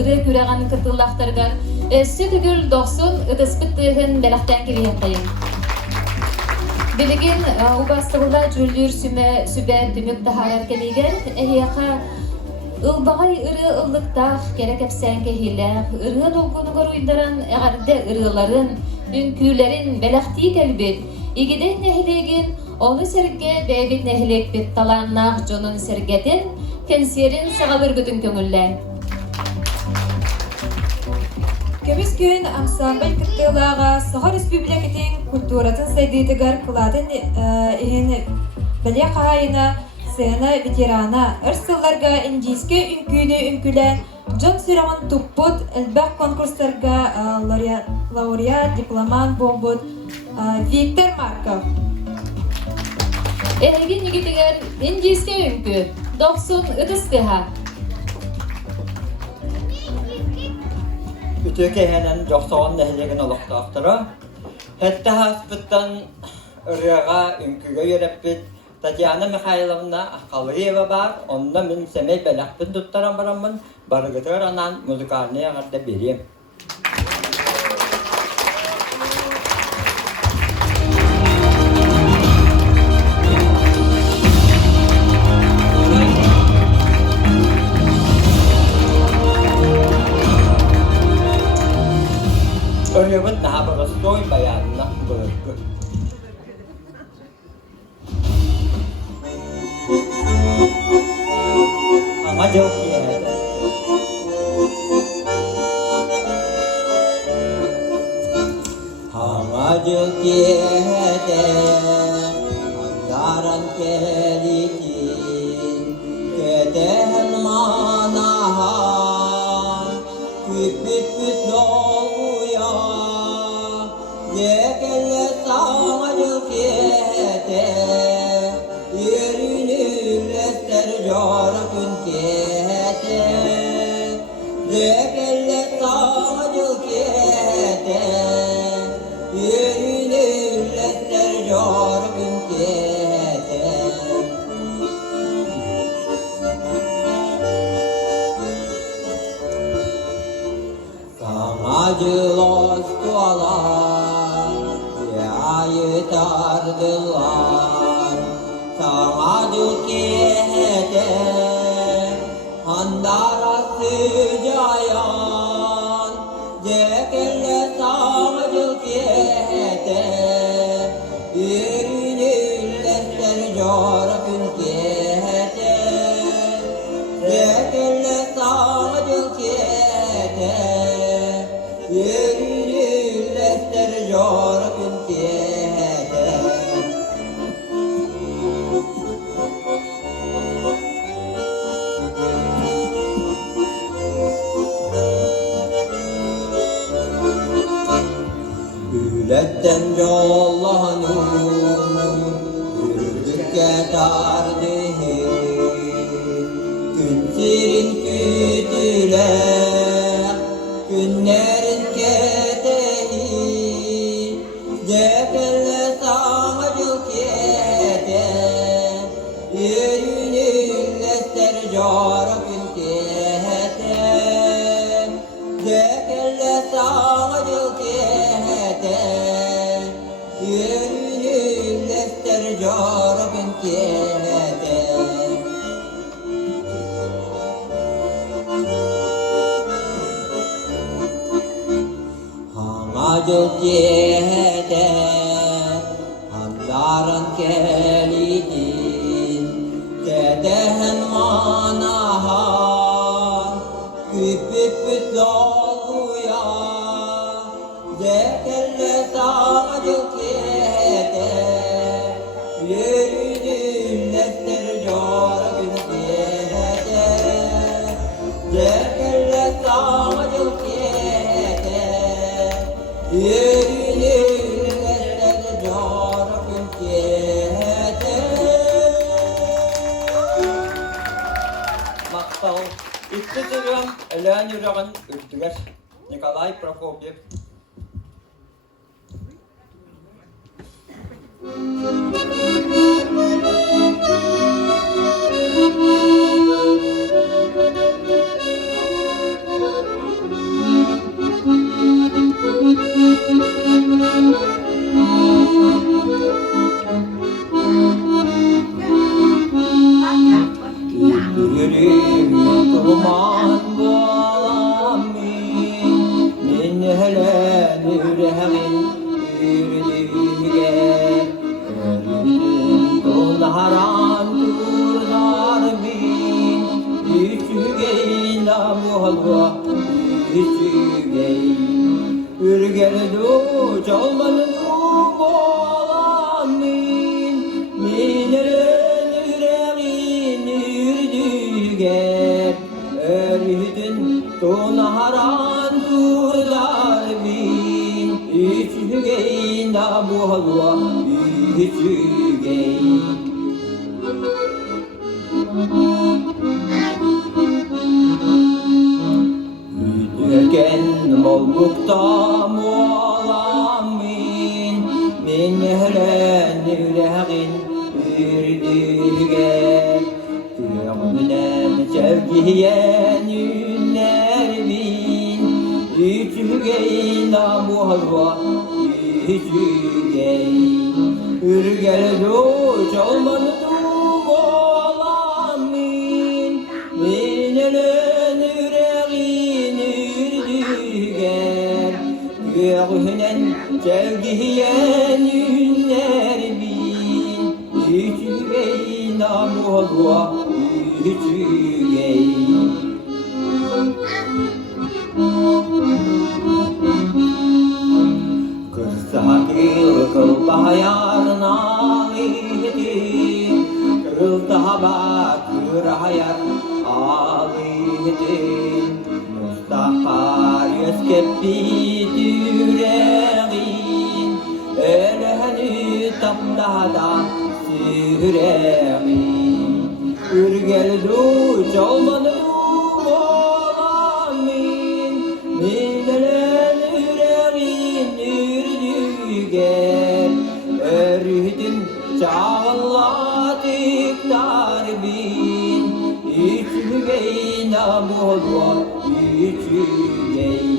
ыры күрәгән кытыллактаргар эссе түгел доксун ытыспыттыгын беләктән килгән. Билеген убастыгыла жүлдүр сүбә түмүк тахарар келеген эһияка ылбагай ыры ыллыктах керекепсән кehилә ыры долгунугар уйдаран әгәрдә ырыларын үнкүләрен беләкти кәлбет игеден нәһилеген оны серге бәбит нәһилек бит таланнах жонун сергетен kensiyerin sağa bürgütün köngüllen. Kömüs gün ансамбль кыттылаға Саха Республикатын культуратын сайдыйтыгар кыладын иһин біле қағайына сыйына ветерана ырсылларга индийске үнкүйні үнкүлен Джон Сүрәман туппут элбәк конкурстарга лауреат дипломан болбут Виктор Марков. Ehegin yigitiger indiyske ünkü, 90 ıtıskıha. Ütüke henen joksoğun nehlegin oluqtaqtıra. Hette haspıttan ırığa ünküge yöreppit. Tatyana Mikhailovna Akalayeva var. Onunla min semey belakpın tuttaran baramın. Barıgıtır anan müzikalini ağırda bereyim. Örüyümün daha bırıstoy bayanına bırgı. Ama çok iyi hadi. Ama çok iyi hadi. Andaran kelitin. Keden manahan. Küpüt küt doğuya. Yekelle sağcık yete. Yerinüller corakın kete. Yekelle sağcık yete. Yerinüller corakın kete. Sağcılos dualar, yayı tardılar. Sağcık kete, handarası cayan. Cekelle sağcık kete, yerinüller corakın kete. Cekelle sağcık kete, yerinüller corakın kete. Ületten yollanır, yürüdükçe tardığı. Günlerin kütüler, günlerin keteği. Cekelle sağcık kete, yerinüller corakın kete. Cekelle sağcık kete, yerinüller corakın kete. Hangacık yete, handaran kelitin. Kedehen manahan, küpüt doğuya. Zekelle sağcık yete, yerinüller corakın kete. Zekelle sağcık yete, yerinüller corakın kete. Maqtav ittitirim elän yüreğin ürdüger Nikolay Prokofiev. Yüreğim duman bulamı, min helen yüreğin ürdüge. içügey. Ürgeldu çalmanın oğlamin, mineren yüreğin ürdüger. Örüdün tonaharan turlar bin, içügey na bu halva içügey. Üdüken molbukta mualamin, min nehren yüreğin ürdüger. Tüyümden sevgiyen ünler bin, içügey na bu halva içügey. Ürgeldu çalmanı duolamin, minelen yüreğin ürdüger. Tüyümden sevgiyen ünler bin, içügey na bu halva içügey. Kırsakil kılda yarın ağlıydı, kırılda bakır hayat ağlıydı. Mustafar yüzkepi yüreğin, öleni tamdada süreğin. Ürgeldu çalmanı oğlamin, minelen yüreğin ürdüger. Örüdün çağladık darbin, içügey namolva içügey.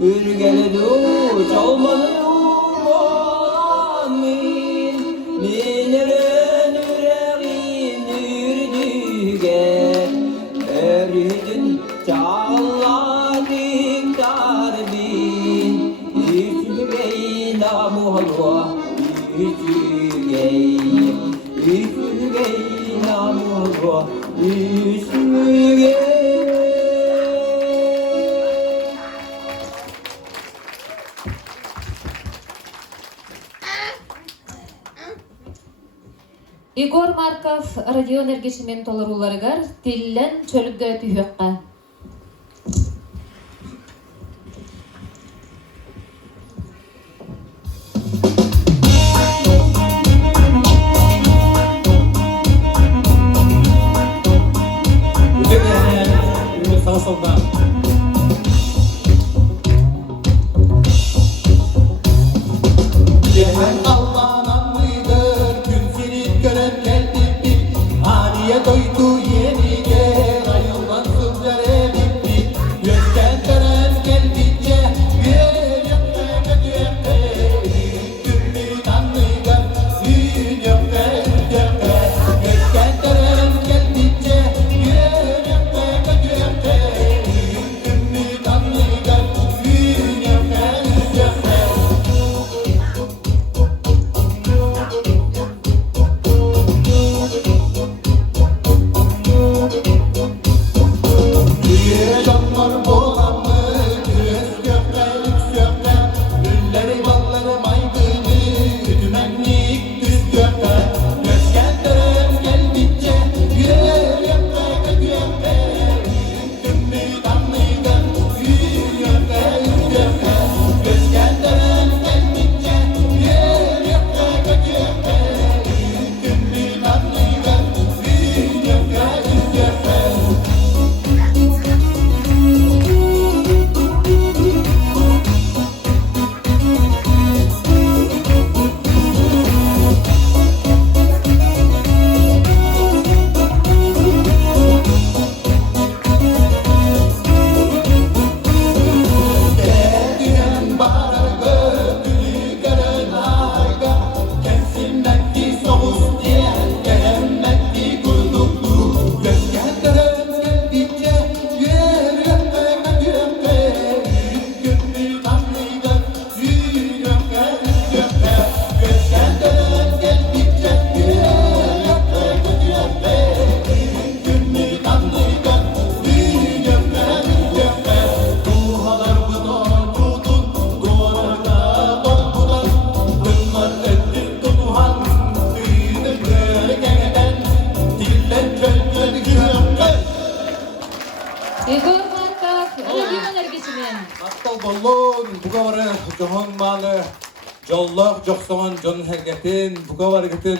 Ürgeldu çalmanı oğlamin, minelen yüreğin ürdüger. Örüdün çağladık darbin, içügey namolva içügey. İçügey namolva içügey. Igor Markov radio energesimen tolurullarıgar tillen çölügge tühökka. Yemen Allah'ın mıydır? Gün seni görüp geldi bir haniye doydu yeni gel ayılmaz sözlere мен. Аттал боллон, буга бары жохон маны, жоллох жоксоңон жон хергетин, буга бары гитин,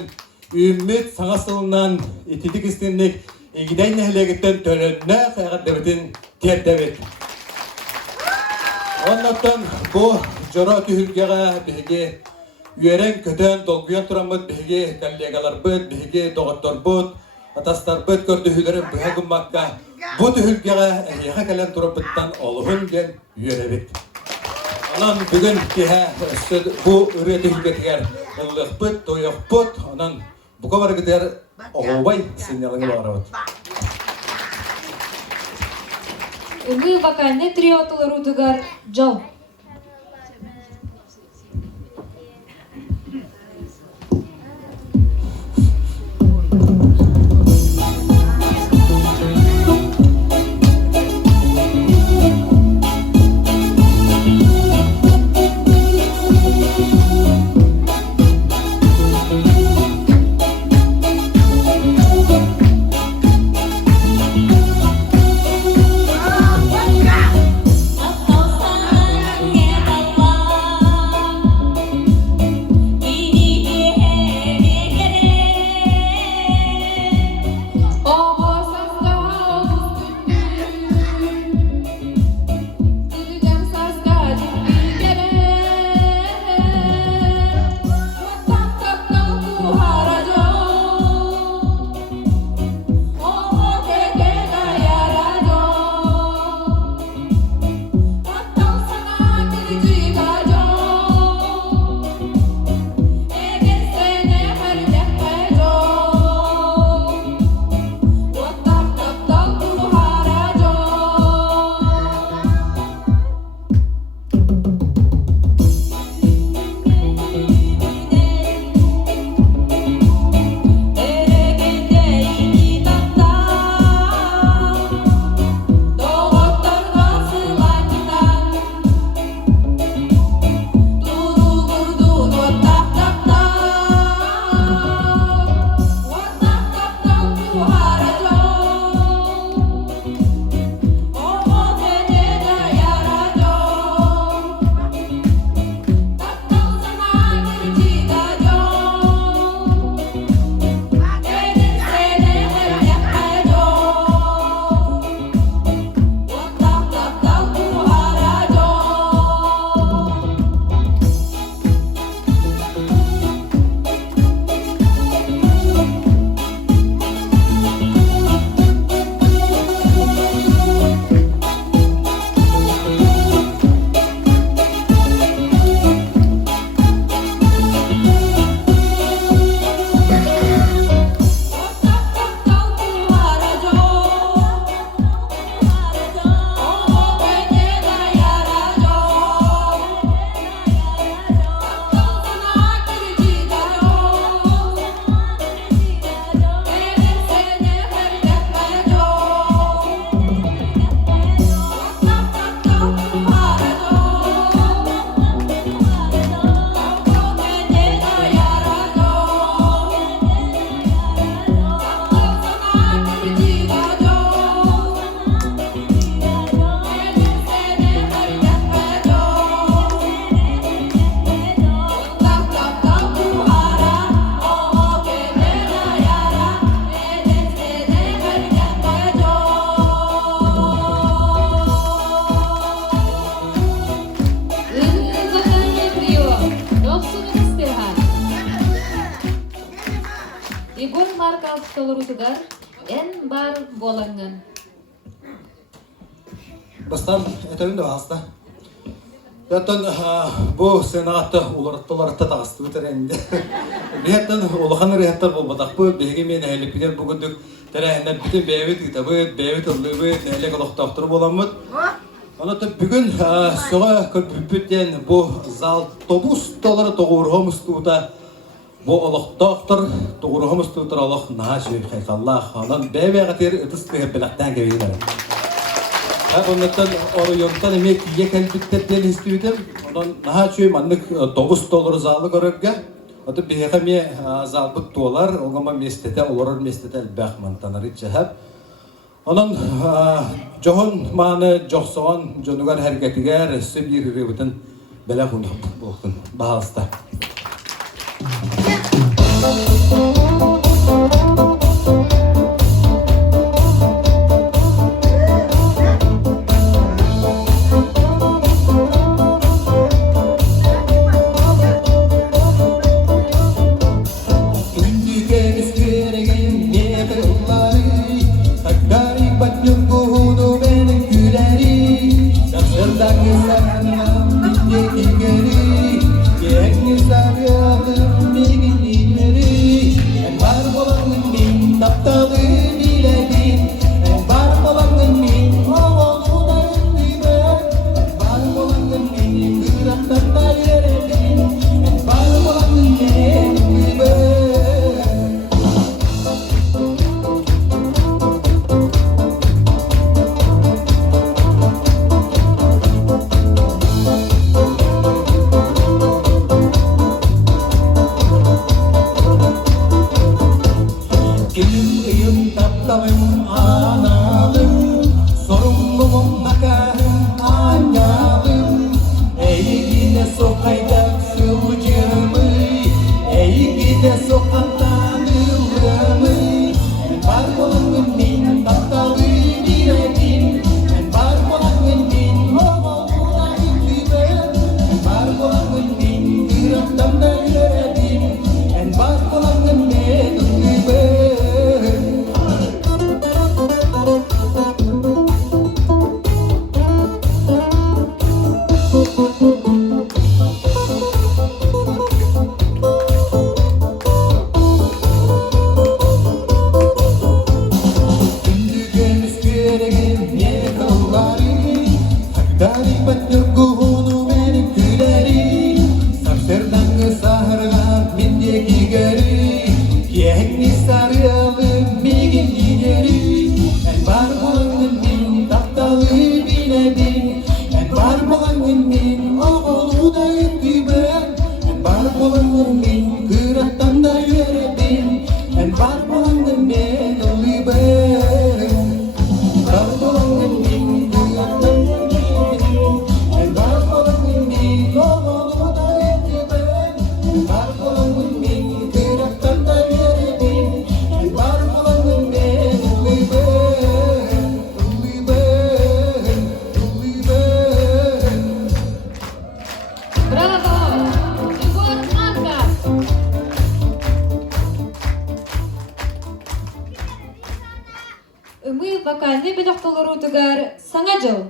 үммит саңасылынан итидик истинник, игидей нехлегеттен төлөннө кайгат дебетин тердебет. Оннаттан бу жоро түһүлгеге биһиги үерен көтөн долгуян турамыт биһиги коллегаларбыт, биһиги доҕотторбут, атастарбыт көрдүһүлөрүн быһа гуммакка бу түһүлгеге эһиэхэ кэлэн турабыттан олуһун диэн үеребит. Онон бүгүн киһэ бу үрэ түһүлгетигер ыллыхпыт, тойохпут, онон буга барыгытер оҕобай синнялыгы барабыт. Үгү вокальный трио туларутугар жол. Игон маркалык толорутугар эн бар болаңын. Бастан этебин да баста. Яттан бу сенатта улартталарта тагысты битеренде. Бияттан улахан рияттар болбадак бу беги мен элип биден бүгүндүк терәһендән бүтүн бәйбит китабы, бәйбит ыллыбы, нәлек олохтактыр боламыт. Анаты бүгүн сога көпүттен бу зал тобус толары тогурхомустута бу олохтактыр тогурхомустутар олох нажи хайкаллах. Анан бәйбәгәтер ытыскы беләктән гәйдәр. Оннаттан оройонтан эме кие кәлбиттен истибитем. Онан нахачы маннык тобус толары залы көрөргә. Аты бихәме залбыт туалар, оңама местете олорор местете бәхман танары чәһәп. Onun John mane Johnson Jonugar hareketiger sebiri bütün bela kunu bokun bahasta. Ымы вокальный беляқтолыру түгәр саңа жыл.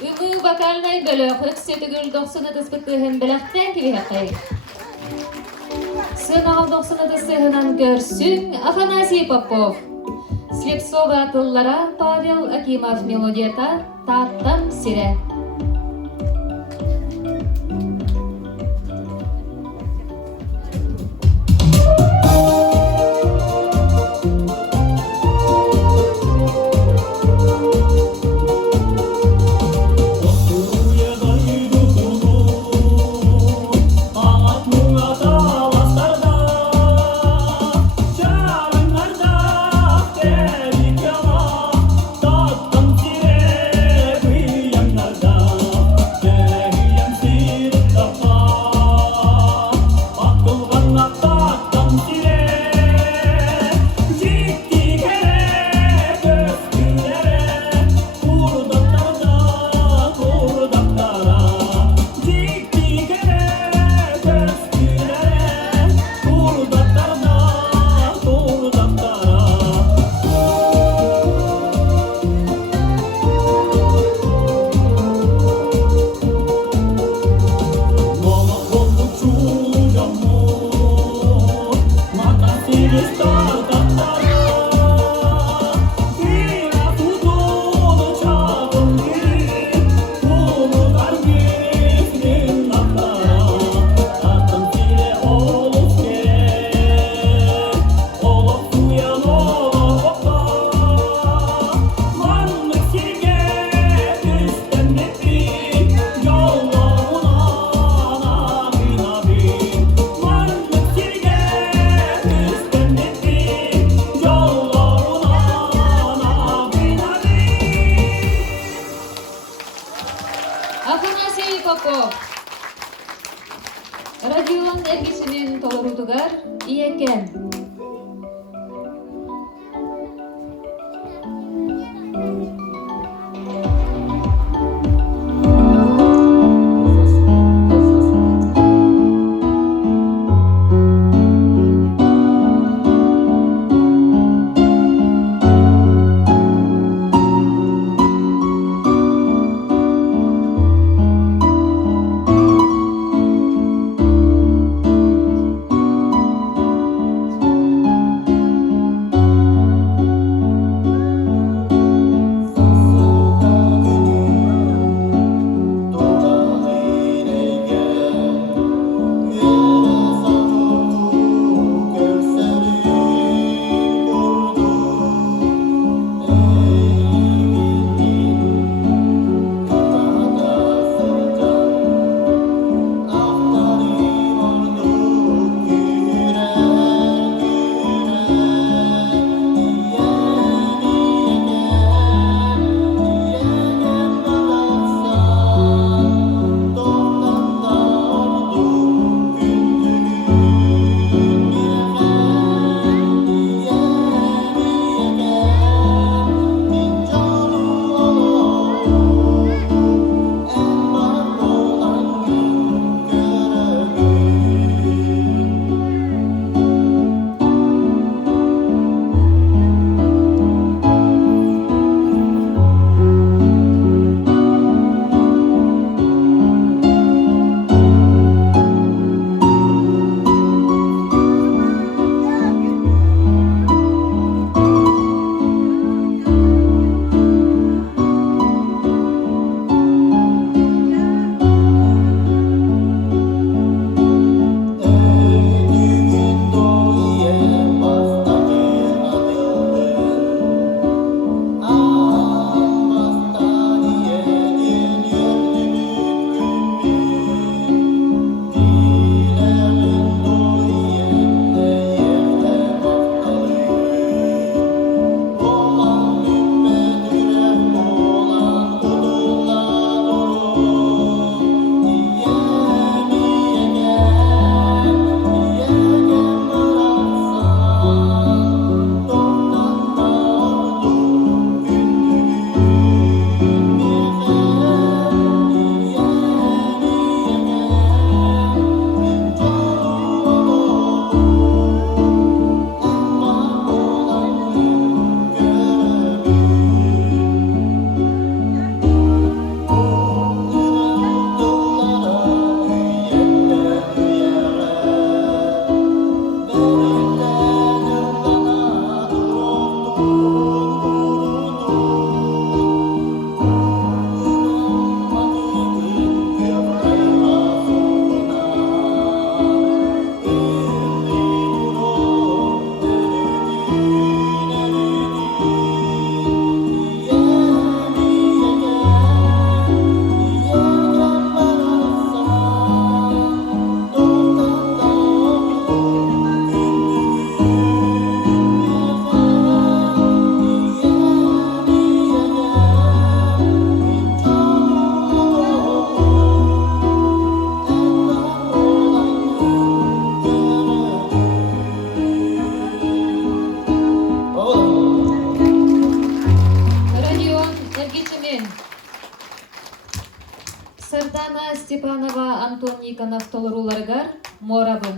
Ümü bakalnay bölök öksötügül 90 tıspıttığın belakten gibi hakay. Sınağıl 90 tısığınan görsün Афанасий Попов. Слепцова тыллара Павел Акимов мелодията Таттам сире. Афанасий Попов. Радион эргисинин толорутугар иекен. Сардана Степанова, Антон Никонов толыруларгар морабын.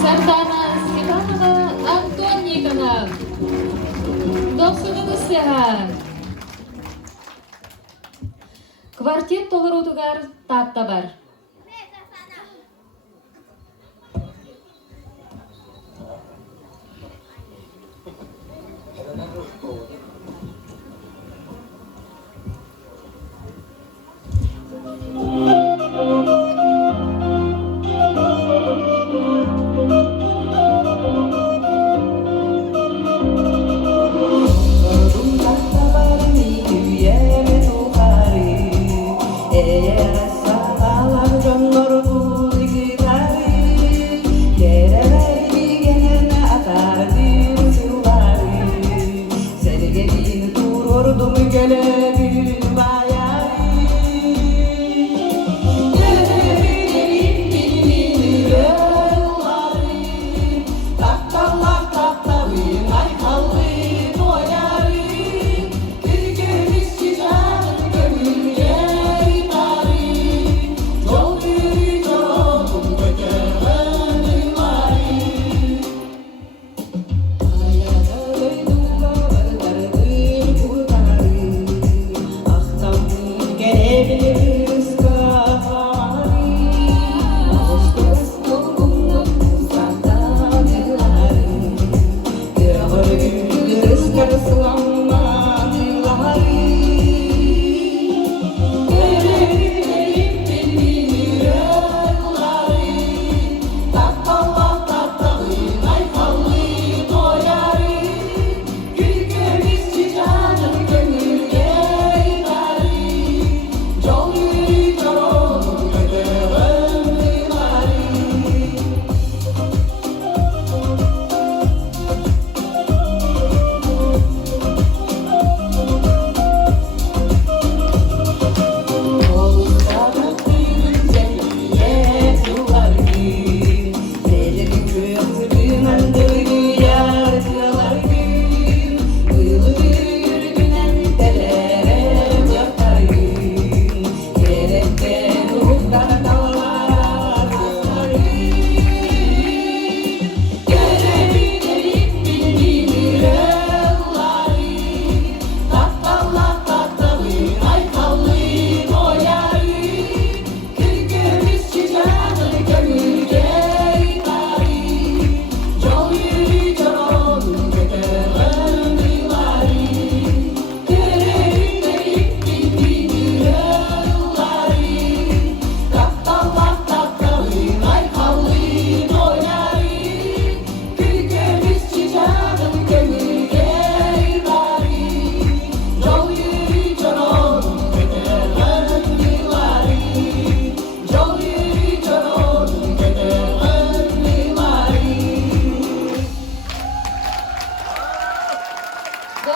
Сардана Степанова, Антон Никонов. Доқсығыңыз сәға. Квартет толырудығар татта бар.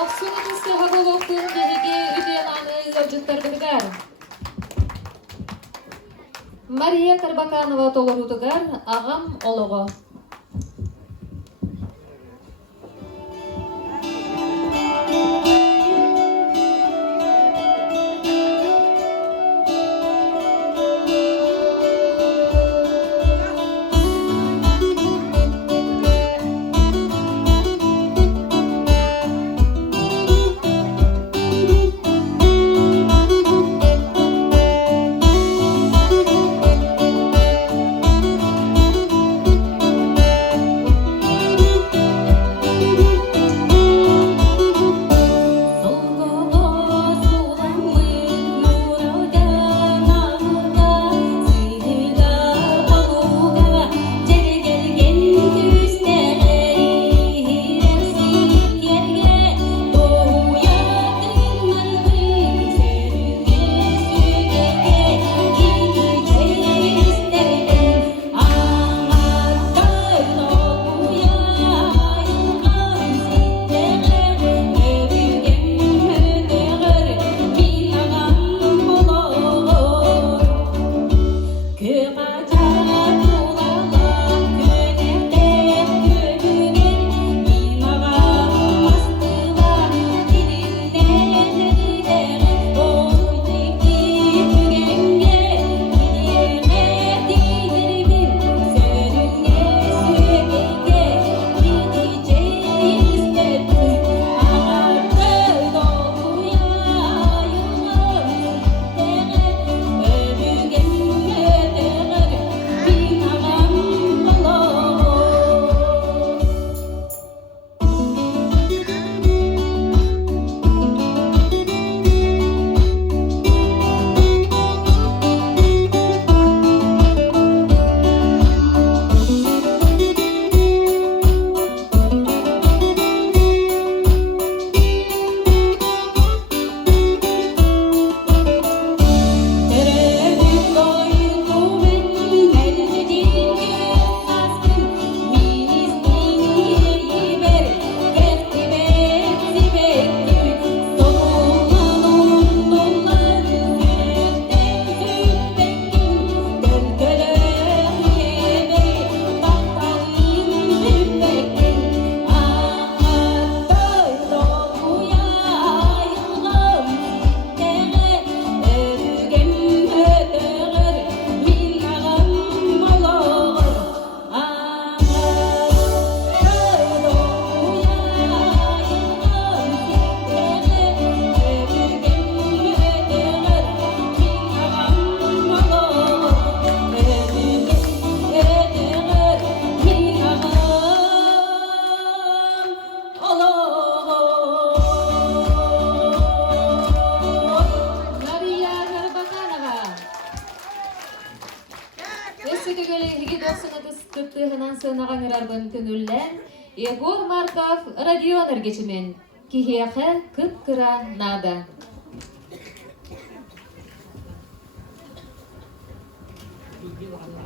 Doksunun sıha boluktun gehigi üdeyananı ılcıttar gıdıgar. Maria Karbakanova tolorudugar ağam ologo. Егор Марков радионер geçimin. Kihiyakı kıpkıra nada. Ey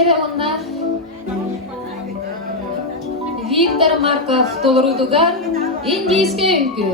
Эсере онна Виктор Марков толорудугар индийский үңкү.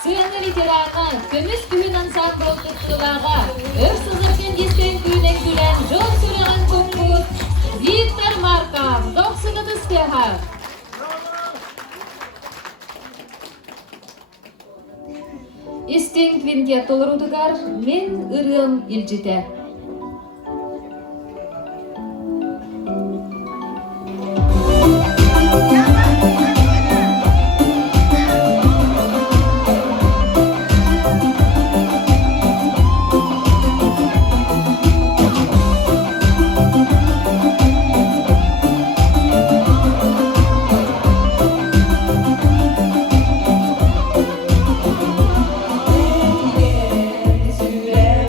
Сыяны ветераны, көміс күйін ансамбль тұттылаға, өр сызыркен дестен күйінен күлен жол сүреген көккүт, Виктор Марков, 90 успеха. Истин квинтет толырудыгар, мен ырым илжите. Sürem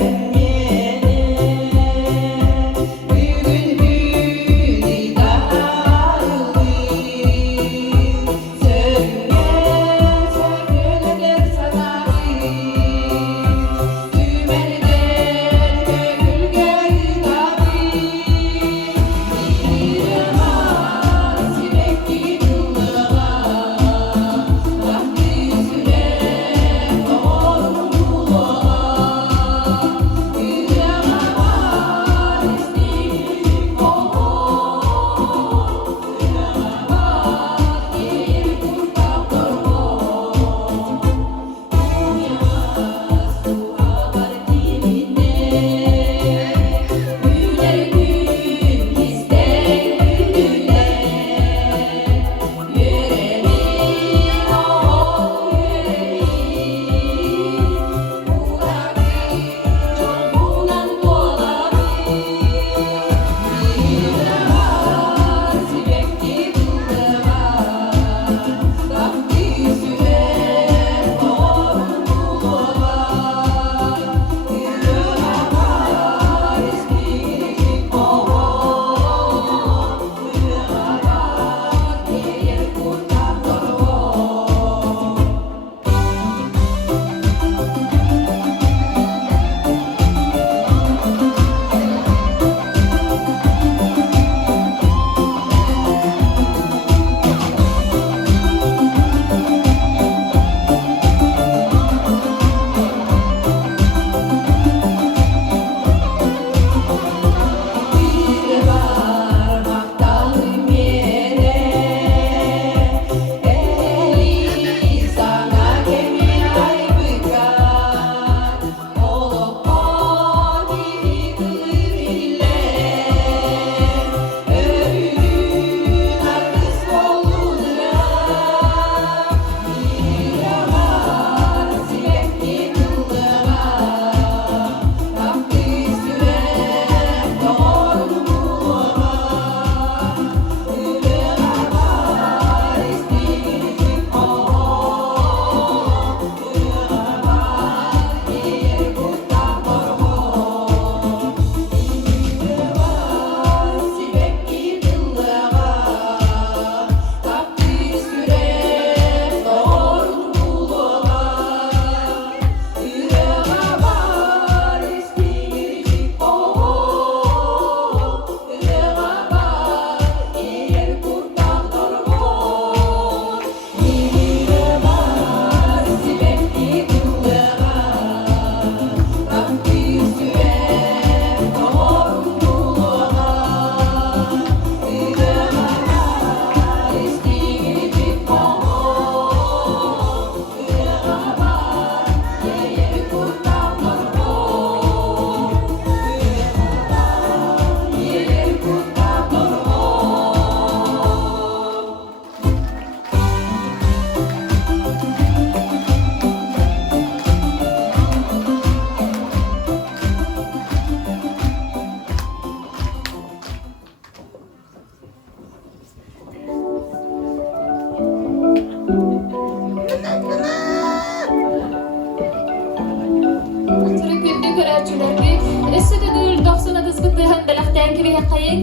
көрәчүләр бик. Эссетегүл 99 беләхтән кибе кайын.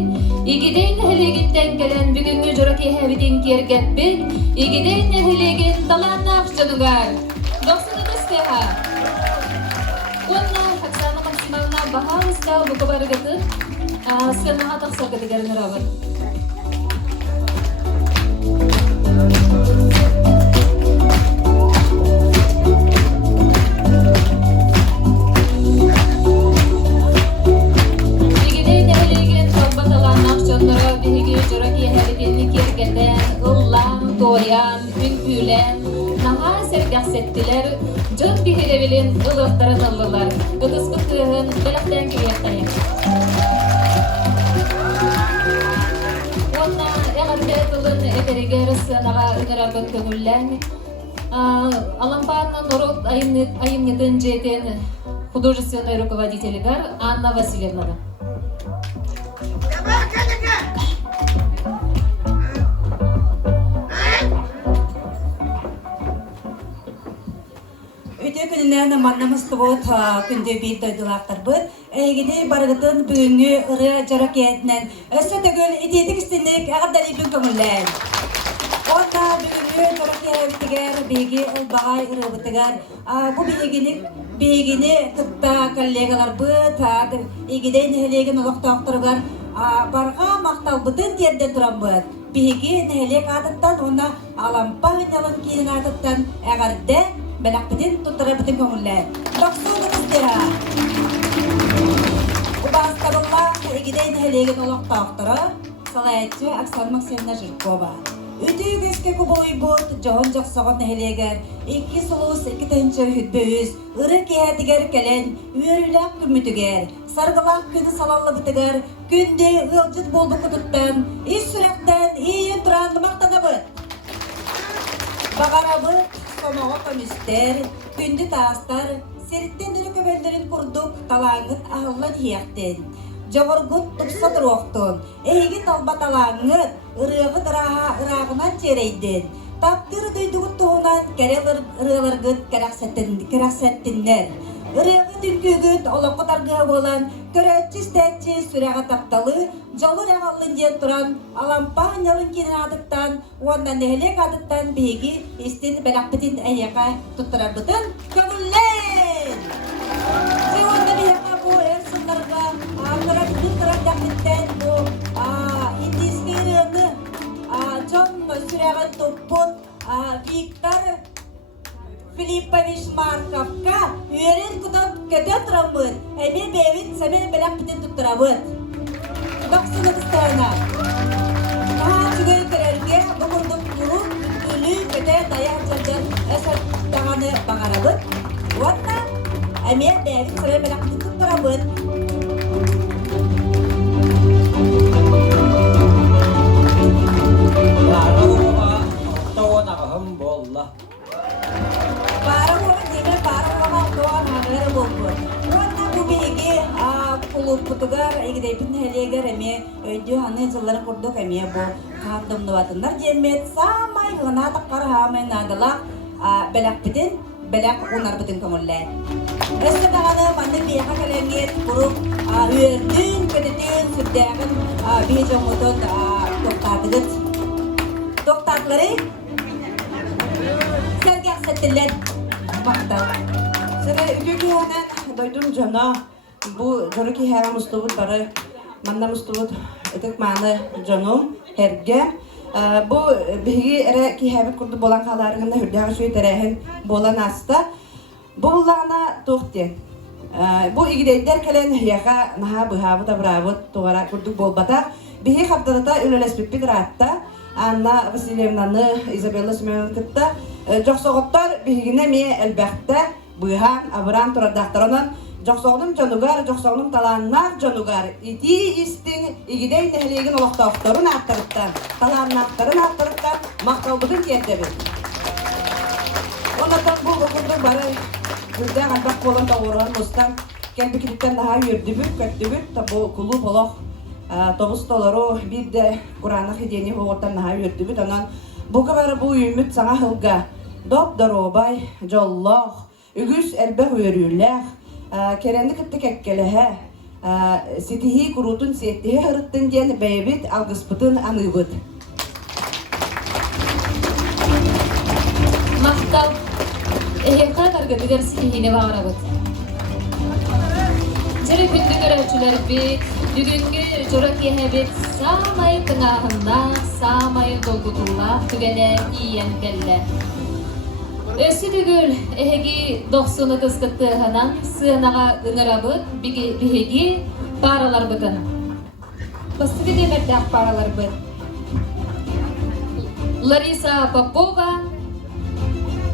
Игидән нәһлегиттән келән бүгенге жөрәки хәбидин кергәтбек. Игидән нәһлеген таланнак җыдыгар. 99 ха. Онна Оксана Максимовна Бахалыста бу кабаргаты. Сынаға тақсар кедегәрне рабын. Toyan, Münpülen, naha sergahsettiler, jön bihirebilin ılıqtарын allılar. Gıdıskıtığın belaktan kiyektayin. Onna eğer ılın eteriger sanağa ünürargın kömüllen. Алампанна народ айымнетін жетін художественный руководитель Анна Васильевна. Өте күнінен маннамысты бұд күнде бейт дойдылақтар бұд. Әйгіде барғытын бүгінгі ұры жарық етінен өсі түгіл идейтік істінік әғаддалі бүн көмілен. Онда бүгінгі жарық етігер бейгі ұлбағай ұры бұтығар. Бұл бейгіні тұтта коллегалар бұд, егідей нәхелеген ұлықта ақтырғар. Барға мақтал бұдын дерден тұрам бұд. Бейгі нәхелек адыттан, ona алампа үнялын кейін адыттан әғарды Belakpedin tutara bedin көңілләр. Тақсуды қыздыра. Убағыстарылар егедей нәлеген олақта ақтыра, салаятчы Оксана Максимовна Жиркова. Өте өгеске көболой бұд, жоғын жақсағын нәлегер, 2 сұлыс, 2 тәнші хүтбөз, ұры кейәдігер кәлен, үйіріләк күмітігер, сарғылақ күні салалы бұтығар, күнде ұлжыт болды құдыттан, ес сүрәқтен, ейін тұранды мақтана бұд. Бағара бұд, Sonoğa komüster, gündü tağıstar, seritten dürü köbellerin kurduk, talağıt ağıllar hiyakten. Jogorgut tuksadır oqtun, eği talba talağıt, ırığı ırağına çereyden. Taptır duyduğut tuğunan kerel ırığlargıt keraksettinler. Ырыгы түнкүгүт олоққа таргыға болан, көрәтчі стәтчі сүрәға тапталы, жолыр ағалын ден тұран, алампа нялын кейін адыттан, ондан нәхелек адыттан бейгі естен бәлақпытын әйеға тұттырар бұтын көңіллен! Онда бейеға бұл әрсындарға, көрәтчі тұран дәқіттен бұл индийский ырыны, чон сүрәға тұппын, Виктор Филиппович Марковка үйерен күтіп көте тұрамын. Әме бәйвін сәмен бәләк бітін тұттырамын. Доқсыны қыстайына. Наға жүгей көрерге бұқырдық тұрып, үлі көте даяқ жәрден әсір дағаны бағарабын. Онна әме бәйвін сәмен бәләк бітін тұттырамын. Ларауға тоғын ағым болла. Путугар эгидей пинхелегер эме өйдү аны жыллары курдук эме бу каардымдыбатындар жемет самай гына таккар хамен адала белакпитин белак унарбытын көңүлле. Эсте даганы манны бияка келеңет куруп үйөрдүн көтөтүн сүрдөгүн бижомутун токтатыгыт. Токтатлары сергек сеттилер мактал. Сere үгүгү анан дойдум жана bu jorki hera mustubut bары manda mustubut etek mаны jonum herge bu bihi ere ki habit kurdu bolan kalarında hürdağ şu terehen bolan asta bu lana toxte bu igideyder kelen yaga naha bu da bravo toğara kurdu bolbata bihi haftada ülelespip rahatta Anna Vasilyevna'nı Izabella Semyonovna joxsoğutlar bihigine mi elbette buhan abran turadaqtaronan Joxsoğunum canıgar, joxsoğunum talanlar canıgar. İti istin, igidey nehlegin olaqtaqtarın aqtarıqtan, talanaqtarın aqtarıqtan, maqtalbıdın kiyetdebin. Ondan bu okuldur bari, burada qalbaq bolan doğuran dostan, kelbi kilitten daha yördübük, köttübük, bu kulu boloq, tobus dolaru, bir de Kur'an'ı hidiyeni hoğuttan daha yördübük. Ondan bu kadar bu ümit sana hılga, dop darobay, jolloq, ügüs elbe höyürüylek, Керенди кытты кеккелеһе. Ситихи курутун сеттихи хырыттын диэн бэйбит алгыспытын аныбыт. Мақтал эхенқа таргадыгар сихине бағарабыт. Жері күнді көрәчілер бит, бүгінгі жора кехебет самай тыңағында, самай долгутулла түгеле иен келле. Өсі түгіл эхеги 90 тыскытты ханан сынаға ыңырабыт, бігеги паралар бұтын. Бастығы демердәк паралар бұт. Лариса Попова,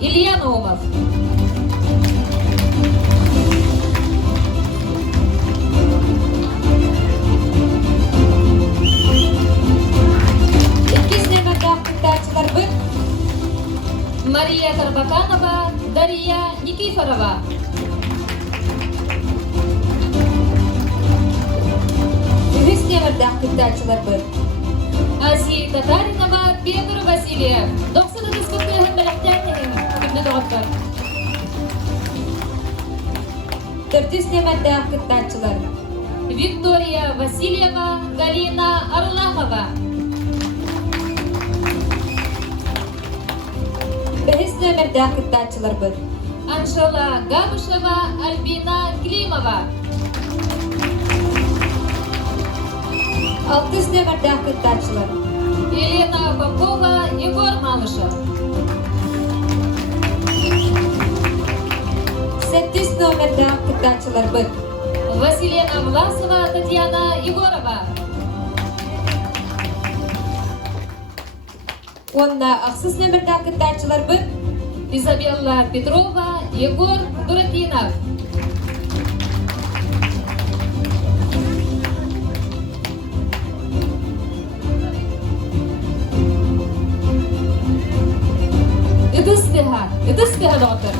Илья Наумов. Иккис демердәк кыттачылар бұт. Мария Карбаканова, Дарья Никифорова. Үгіс демердәк кыттачылар бұт. Азия Татаринова, Петр Васильев. 90 тыскытты бәләктәннең кимне догаттар. Төртіс демердәк кыттачылар. Виктория Васильева, Галина Орлахова. Бәхіс демердәк кыттачылар бұт. Анжела Габышева, Альбина Климова. Алтыс демердәк кыттачылар. Елена Попова, Егор Малышев. Сеттіс номердәк кыттачылар бұт. Василена Власова, Татьяна Егорова. Онда ақсыз номердәк кыттачылар бұт. Изабелла Петрова, Егор Дуракинов. Ыдыстыға доктор.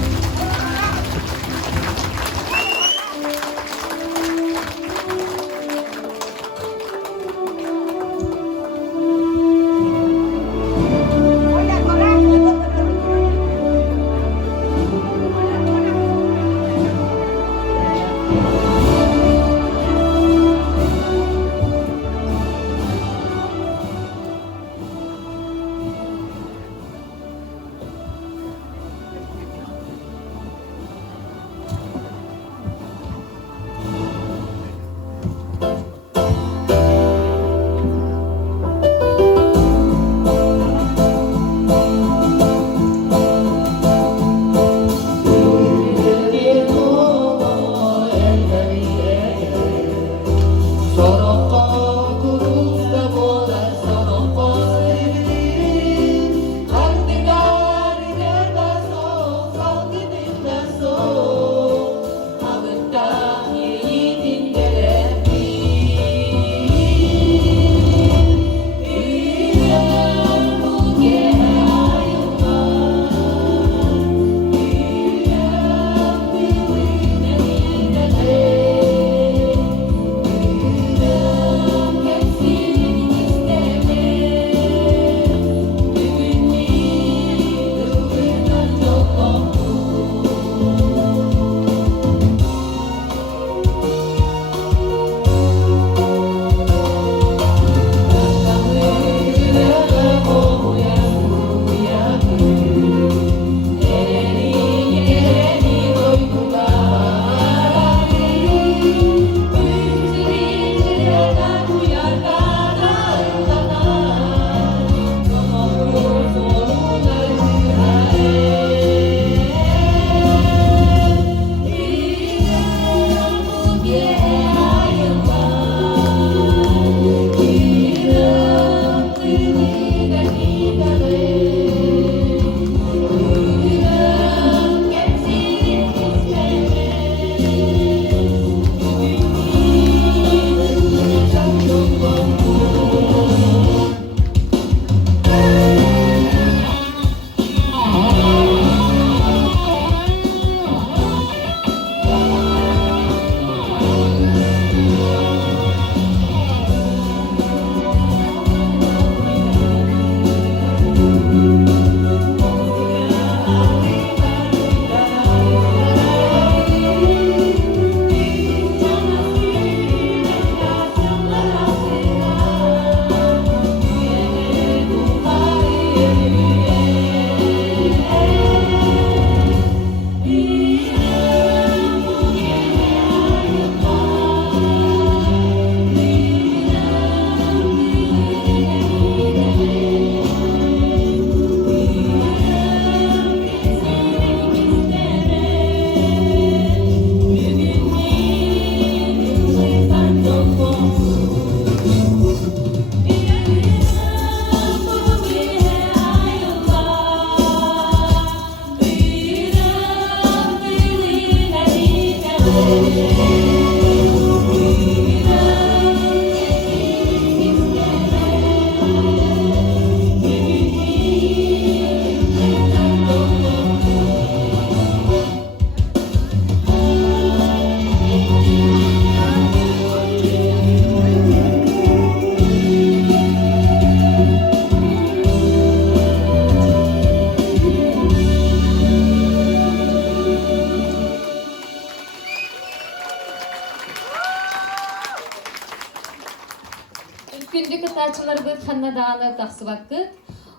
күндү кытачылар быт ханнадааны тахсыбаккыт.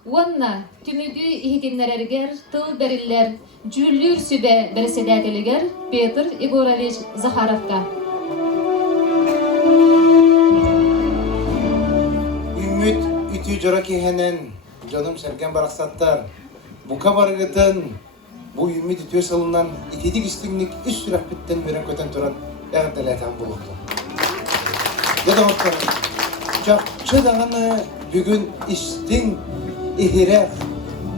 Уонна түмүгү ихитиннерергер, тыл бериллер, жүллүр сүбе берседәтелигер Петр Егорович Захаровка. Үмүт үтү жора кихенен, жаным серген барақсаттар. Бука барыгытын, бу үмүт үтү сылынан итидик истигник үс сүрәппіттен берен көтен туран әғдәләтен болуқты. Дедаматтар, жақшы дағаны бүгін истин ихирәк,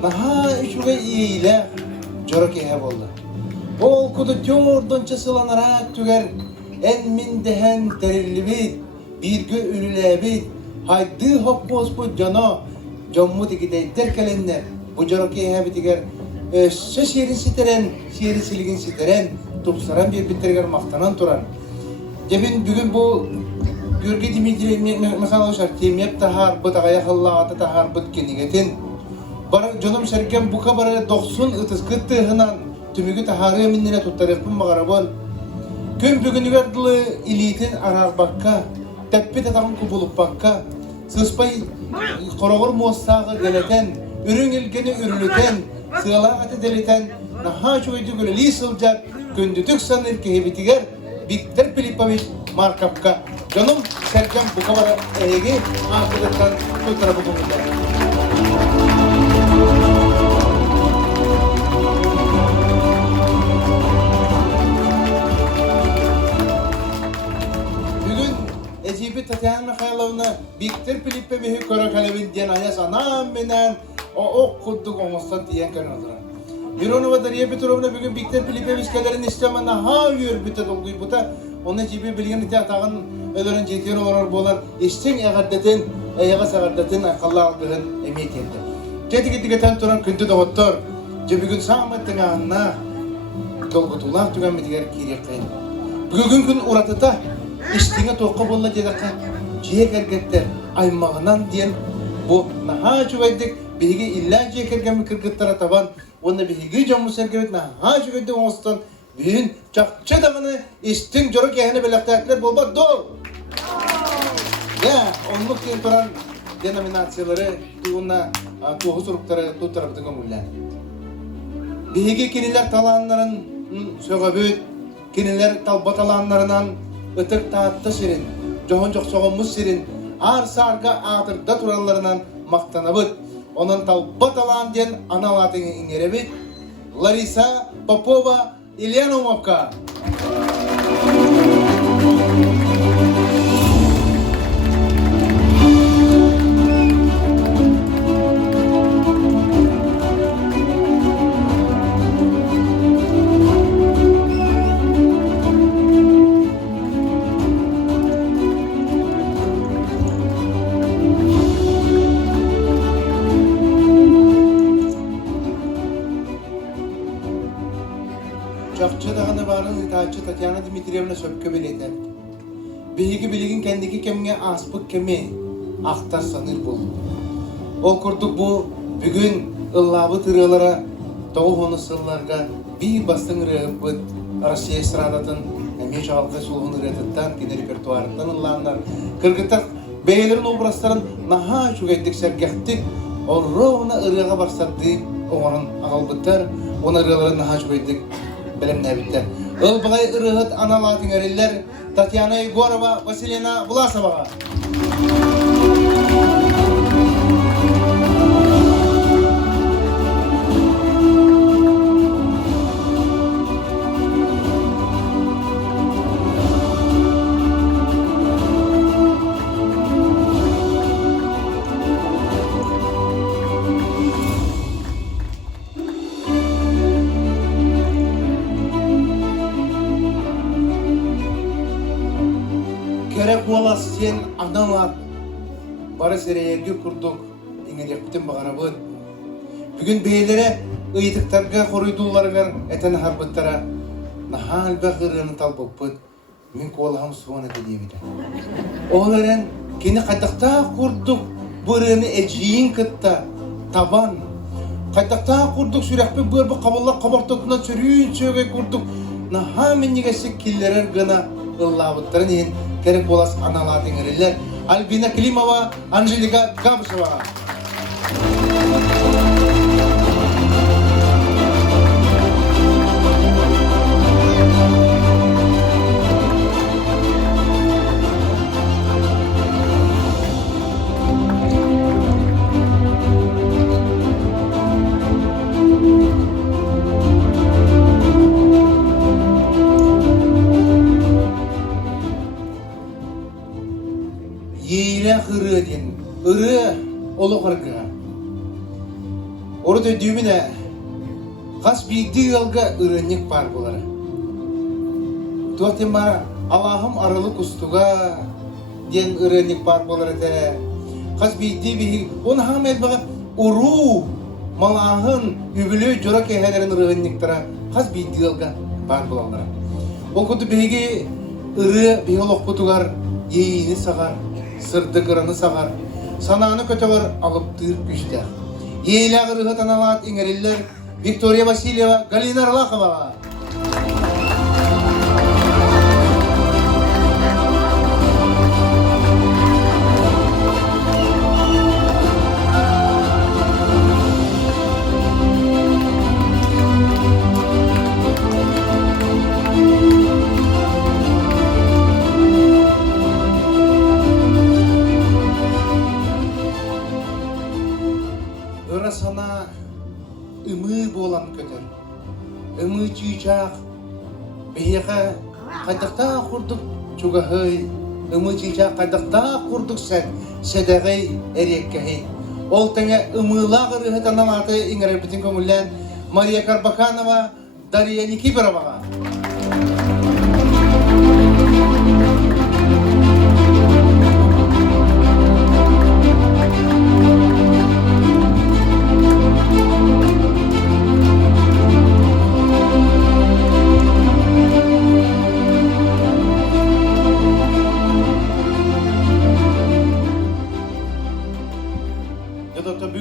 наха үшуге ийләк жора кихе болды. Ол күді тёрдонча сыланарак түгер, ән мин дәһән тәрелібет, биргі үліләбет, Haydi hoppoz bu cana, cammu dikide derkelenler. Bu jaraki habitiger, şirin siteren, şirin siligin siteren, topsaran bir bitirger maktanan turan. Cebin bugün bu Gürge Dimitri mesela şartım yap tahar, bu tagaya hallata tahar bu kenigetin. Bara canım şerken bu kabara 90 ıtıs kıttı hınan tümügü taharı minnine tuttarıpın mağarabal. Gün bugün verdiği ilitin arar bakka, teppi tatağın kubulup bakka. Sıspay korogor mosağı geleten, ürün ilgini ürülüten, sığalağı deleten, naha çoğuydu göle lisılcak, gündüdük sanır ki hebitiger, Viktor Filipovic Markavka. Canım Serkan bu kadar ege, arkadaşlar bu tarafı bulundular. Tatyana Mikhailovna Viktor Filipovich Korokalevin diyen ayas anam menen o kudduk olmazsan diyen kanaldır. Mironova Darya Petrovna bugün Viktor Filipovich kelerin istemene hayır büte dolguyu buta onun gibi bilgin itiyatağın ölerin jetiyen olar bolar işten eğaddetin ayağa sağaddetin akıllı aldığın emek etti. Jeti gittiketen turan küntü doğuttur. Je bugün sağmattın ağına dolgutulak tükenmediler kiriyakayın. Bugün gün uratıta İştine toqqa bolla jedaqqa jek ergetler aymağынан diyen bu naha çuvaydık bihigi illa jek ergemi kırgıttara taban onda bihigi jamu sergebet naha çuvaydı oğustan büyün çakça dağını iştin jorok yahine belaktaklar bolba do ya onluk diyen turan denominatsiyaları tuğuna tuğu surukları tuğ tarafı gömüller bihigi kiniler talanların sögöbüt kiniler talbat alanlarından Ötök taatta sirin, johon joksoğumuz sirin, ar sarga atırda turanlarından maktanabıt. Onun talbat alan diyen analatını inerebit. Larisa Popova Ilyanomovka. Tatyana Dmitrievna söpkö beleder. Bihigi biligin kendiki kemge aspık kemi aktar sanır bul. Ol kurduk bu bugün ıllabı tırılara toğu honu sıllarga bir bastın rıhıpıt Rusya estradatın emeç halkı sulhunu rıhıttan kine repertuarından ıllanlar. Kırgıtak beylerin obrazların naha şugaydık sergahtık ol roğuna ırığa barsadı onun ağalbıtlar ona ırığların naha şugaydık bilimne bitter. Ilbağay ırıhıt analatın eriller Tatyana Yegorova, Vasilina Vlasova. Sen anamat barı sereyergi kurduk İngilizce'den bağırabıd. Bugün beylere ıytıktarga koruyduğlargar eten harbıttara nahal bakırını talbıpıd. Min kolahım suğun ediliyemedi. Oğların kini kaytakta kurduk bırını eciyin kıtta taban. Kaytakta kurduk sürekli bırı kaballar kabartokuna sürüyün söge kurduk. Naha minnigesi killerer gına ıllabıttарын ен керек болас аналардың ірілер. Альбина Климова, Анжелика Габышева. Ыры ден, ыры олы қырғыға. Орды дүйміне қас бейді алға ырыннек бар болары. Туақтен бара Аллахым арылы күстуға ден ырыннек бар болары тәрі. Қас бейді бейді, оны хам әлбаға ұру малағын үбілі жора кәйхәлерін ырыннек тара қас бейді алға бар болалары. Ол күнді бейге ыры бейолық бұтығар ейіні сағар. Сырды қыраны сағар, сананы көтеғыр алып тұйып күшті. Ейлі ғырығы таналат еңерелер Виктория Васильева, Галина Арлақова. Sana ımı bolan kötür, ımı çiçek, beyaka kaydakta kurduk çugahıy, ımı çiçek kaydakta kurduk sedagay eriyekkehi. Ol tenge ımıla gırıhı tanalatı ingere bütün kömüllen Maria Karbakanova, Darya Nikiforova.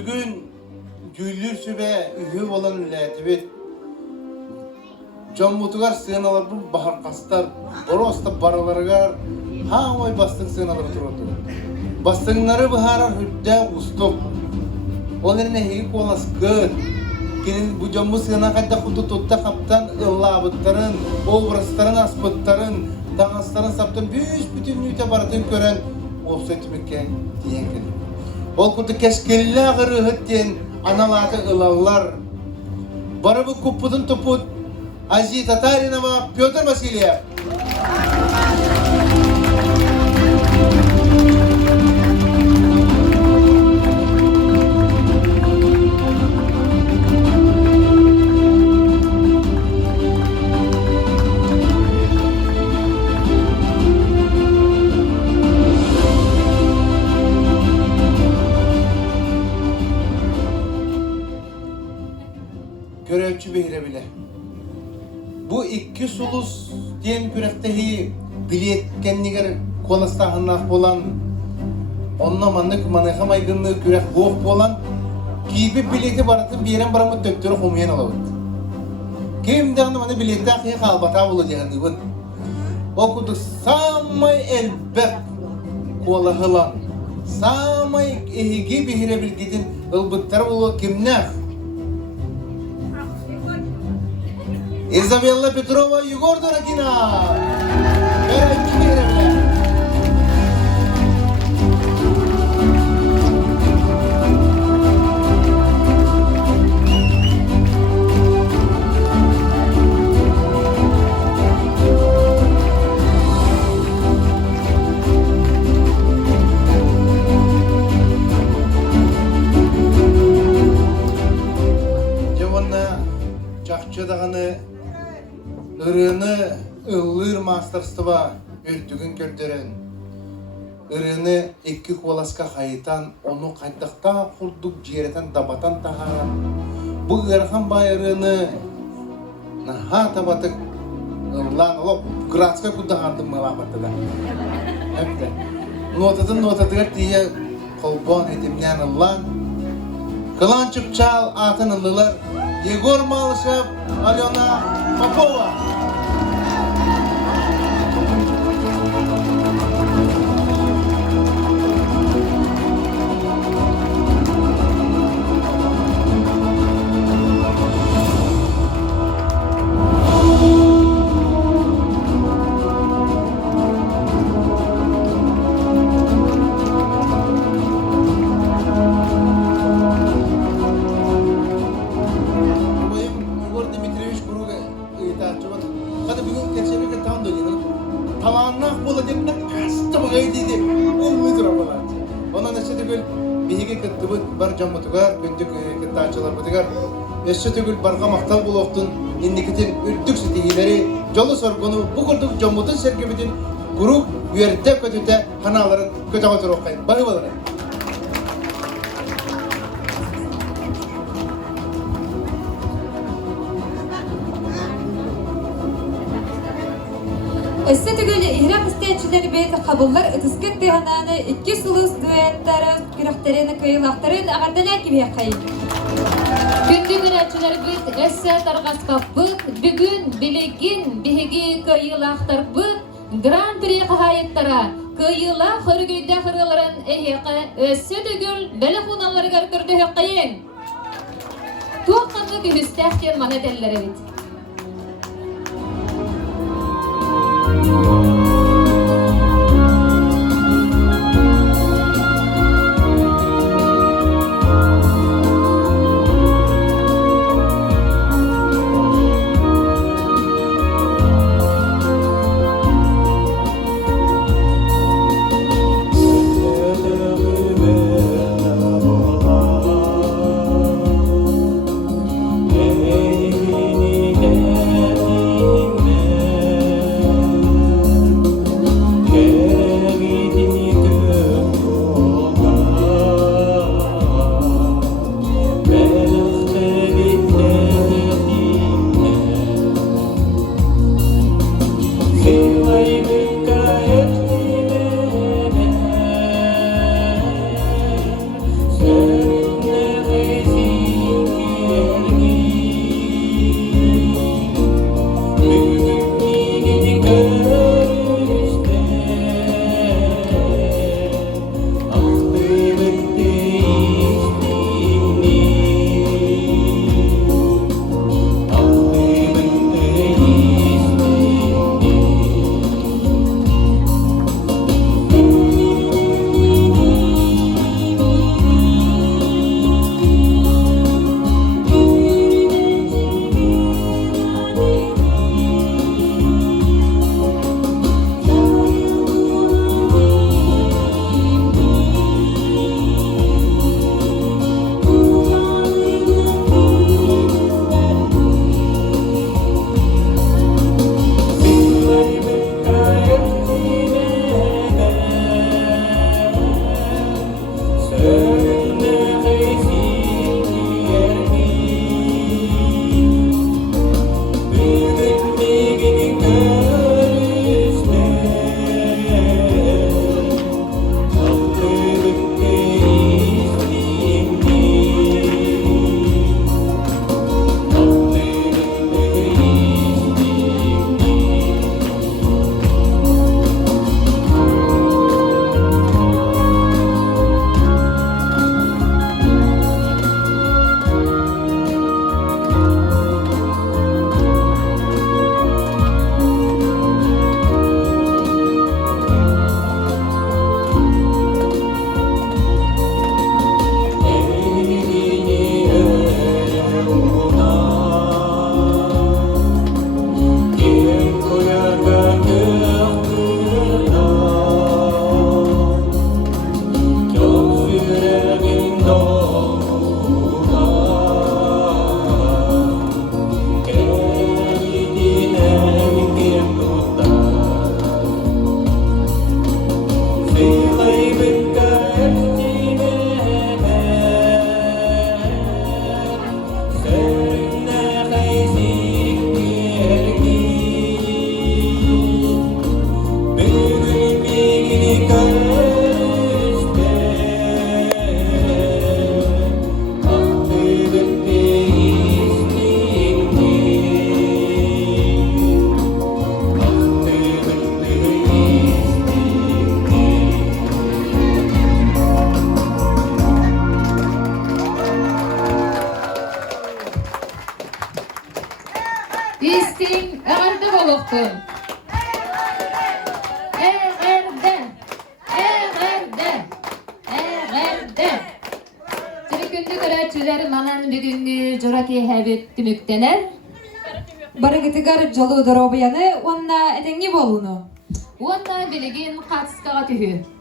Bugün güllür sübe ühü olan ületibet Can mutugar sığınalar bu bahar kastar Borosta baralarıgar Havay bastın sığınaları turudu Bastınları baharar hüdde ustuk Onların ehiyip olas gıd Kinin bu camı sığına kadda kutu tutta kaptan ıllabıtların Obrasların aspıtların Dağısların saptın bütün nüte baratın kören Ofsetimikke diyen kinin Ol kutu keskelle gırıhıtten analatı ılallar. Barabı kupudun toput Aziz Tatarinova, Pyotr Vasilyev. Görevçi behire bile. Bu iki sulus diyen kürektehi bilet kendiger konastahınnak bolan onna manlık manıha maygınlığı kürek boğuk bolan gibi bileti baratın bir yeren baramı döktürü homiyen alavut. Kim dağında bana bileti akıya kalbata bulu diyen ibn. Okudu samay elbek kola hılan. Samay ehigi behire bilgidin ılbıttar bulu kimnek. Izabella Petrova, Yegor Dorogina. Görevçi behire. Cevonna çakçı dağını ırını ıllır masterstava ürtügün körderen. Irını iki kolaska hayıtan, onu kaydakta kurduk ciğereten dabatan taharan. Bu ırhan bayırını naha tabatık ırlan olup gratska kudahandım malabatıda. Hep de. Notadıgar diye kolbon edimden ırlan. Kılan çıpçal atın ıllılar. Yegor Malyshev, Alyona Popova. tabagay dedi. Olmuyor falan. Ona nasıl tügül bihige kıttıbı bar cammutugar, gündük kıttaçılar butugar. Eşe tügül barga maktal buluktun. İndikitin ürdük sitihileri, jolu sorgunu, bu kurduk cammutun sergimitin grup üyerde kötüde hanaların kötü otur okuyun. Bayı olarak. Össe tügül ihrak isteçileri beyt kabullar ıtıskıt dihananı iki sulus düetleri, kürekterini, kıyılakların ağardalar gibi yakayın. Gündü güreçilerimiz esse targaspapbıt, bugün biligin bihigi kıyılaktarбыт, Grand Prix kahayettara, kıyıla hırgüyde hırıların ehiyaka, össe tügül beli hunaları görkürdü hükkayın. Tuğkanlı gühüstehken mana delleri bit. İstin ağırdı boluktun. Ağırdı. Türkündü göreçileri manan bugünkü joraki hebit tümüktener. Baragitigar jolu dorobayanı onna edengi bolunu. Уонна билигин катыскага түһү.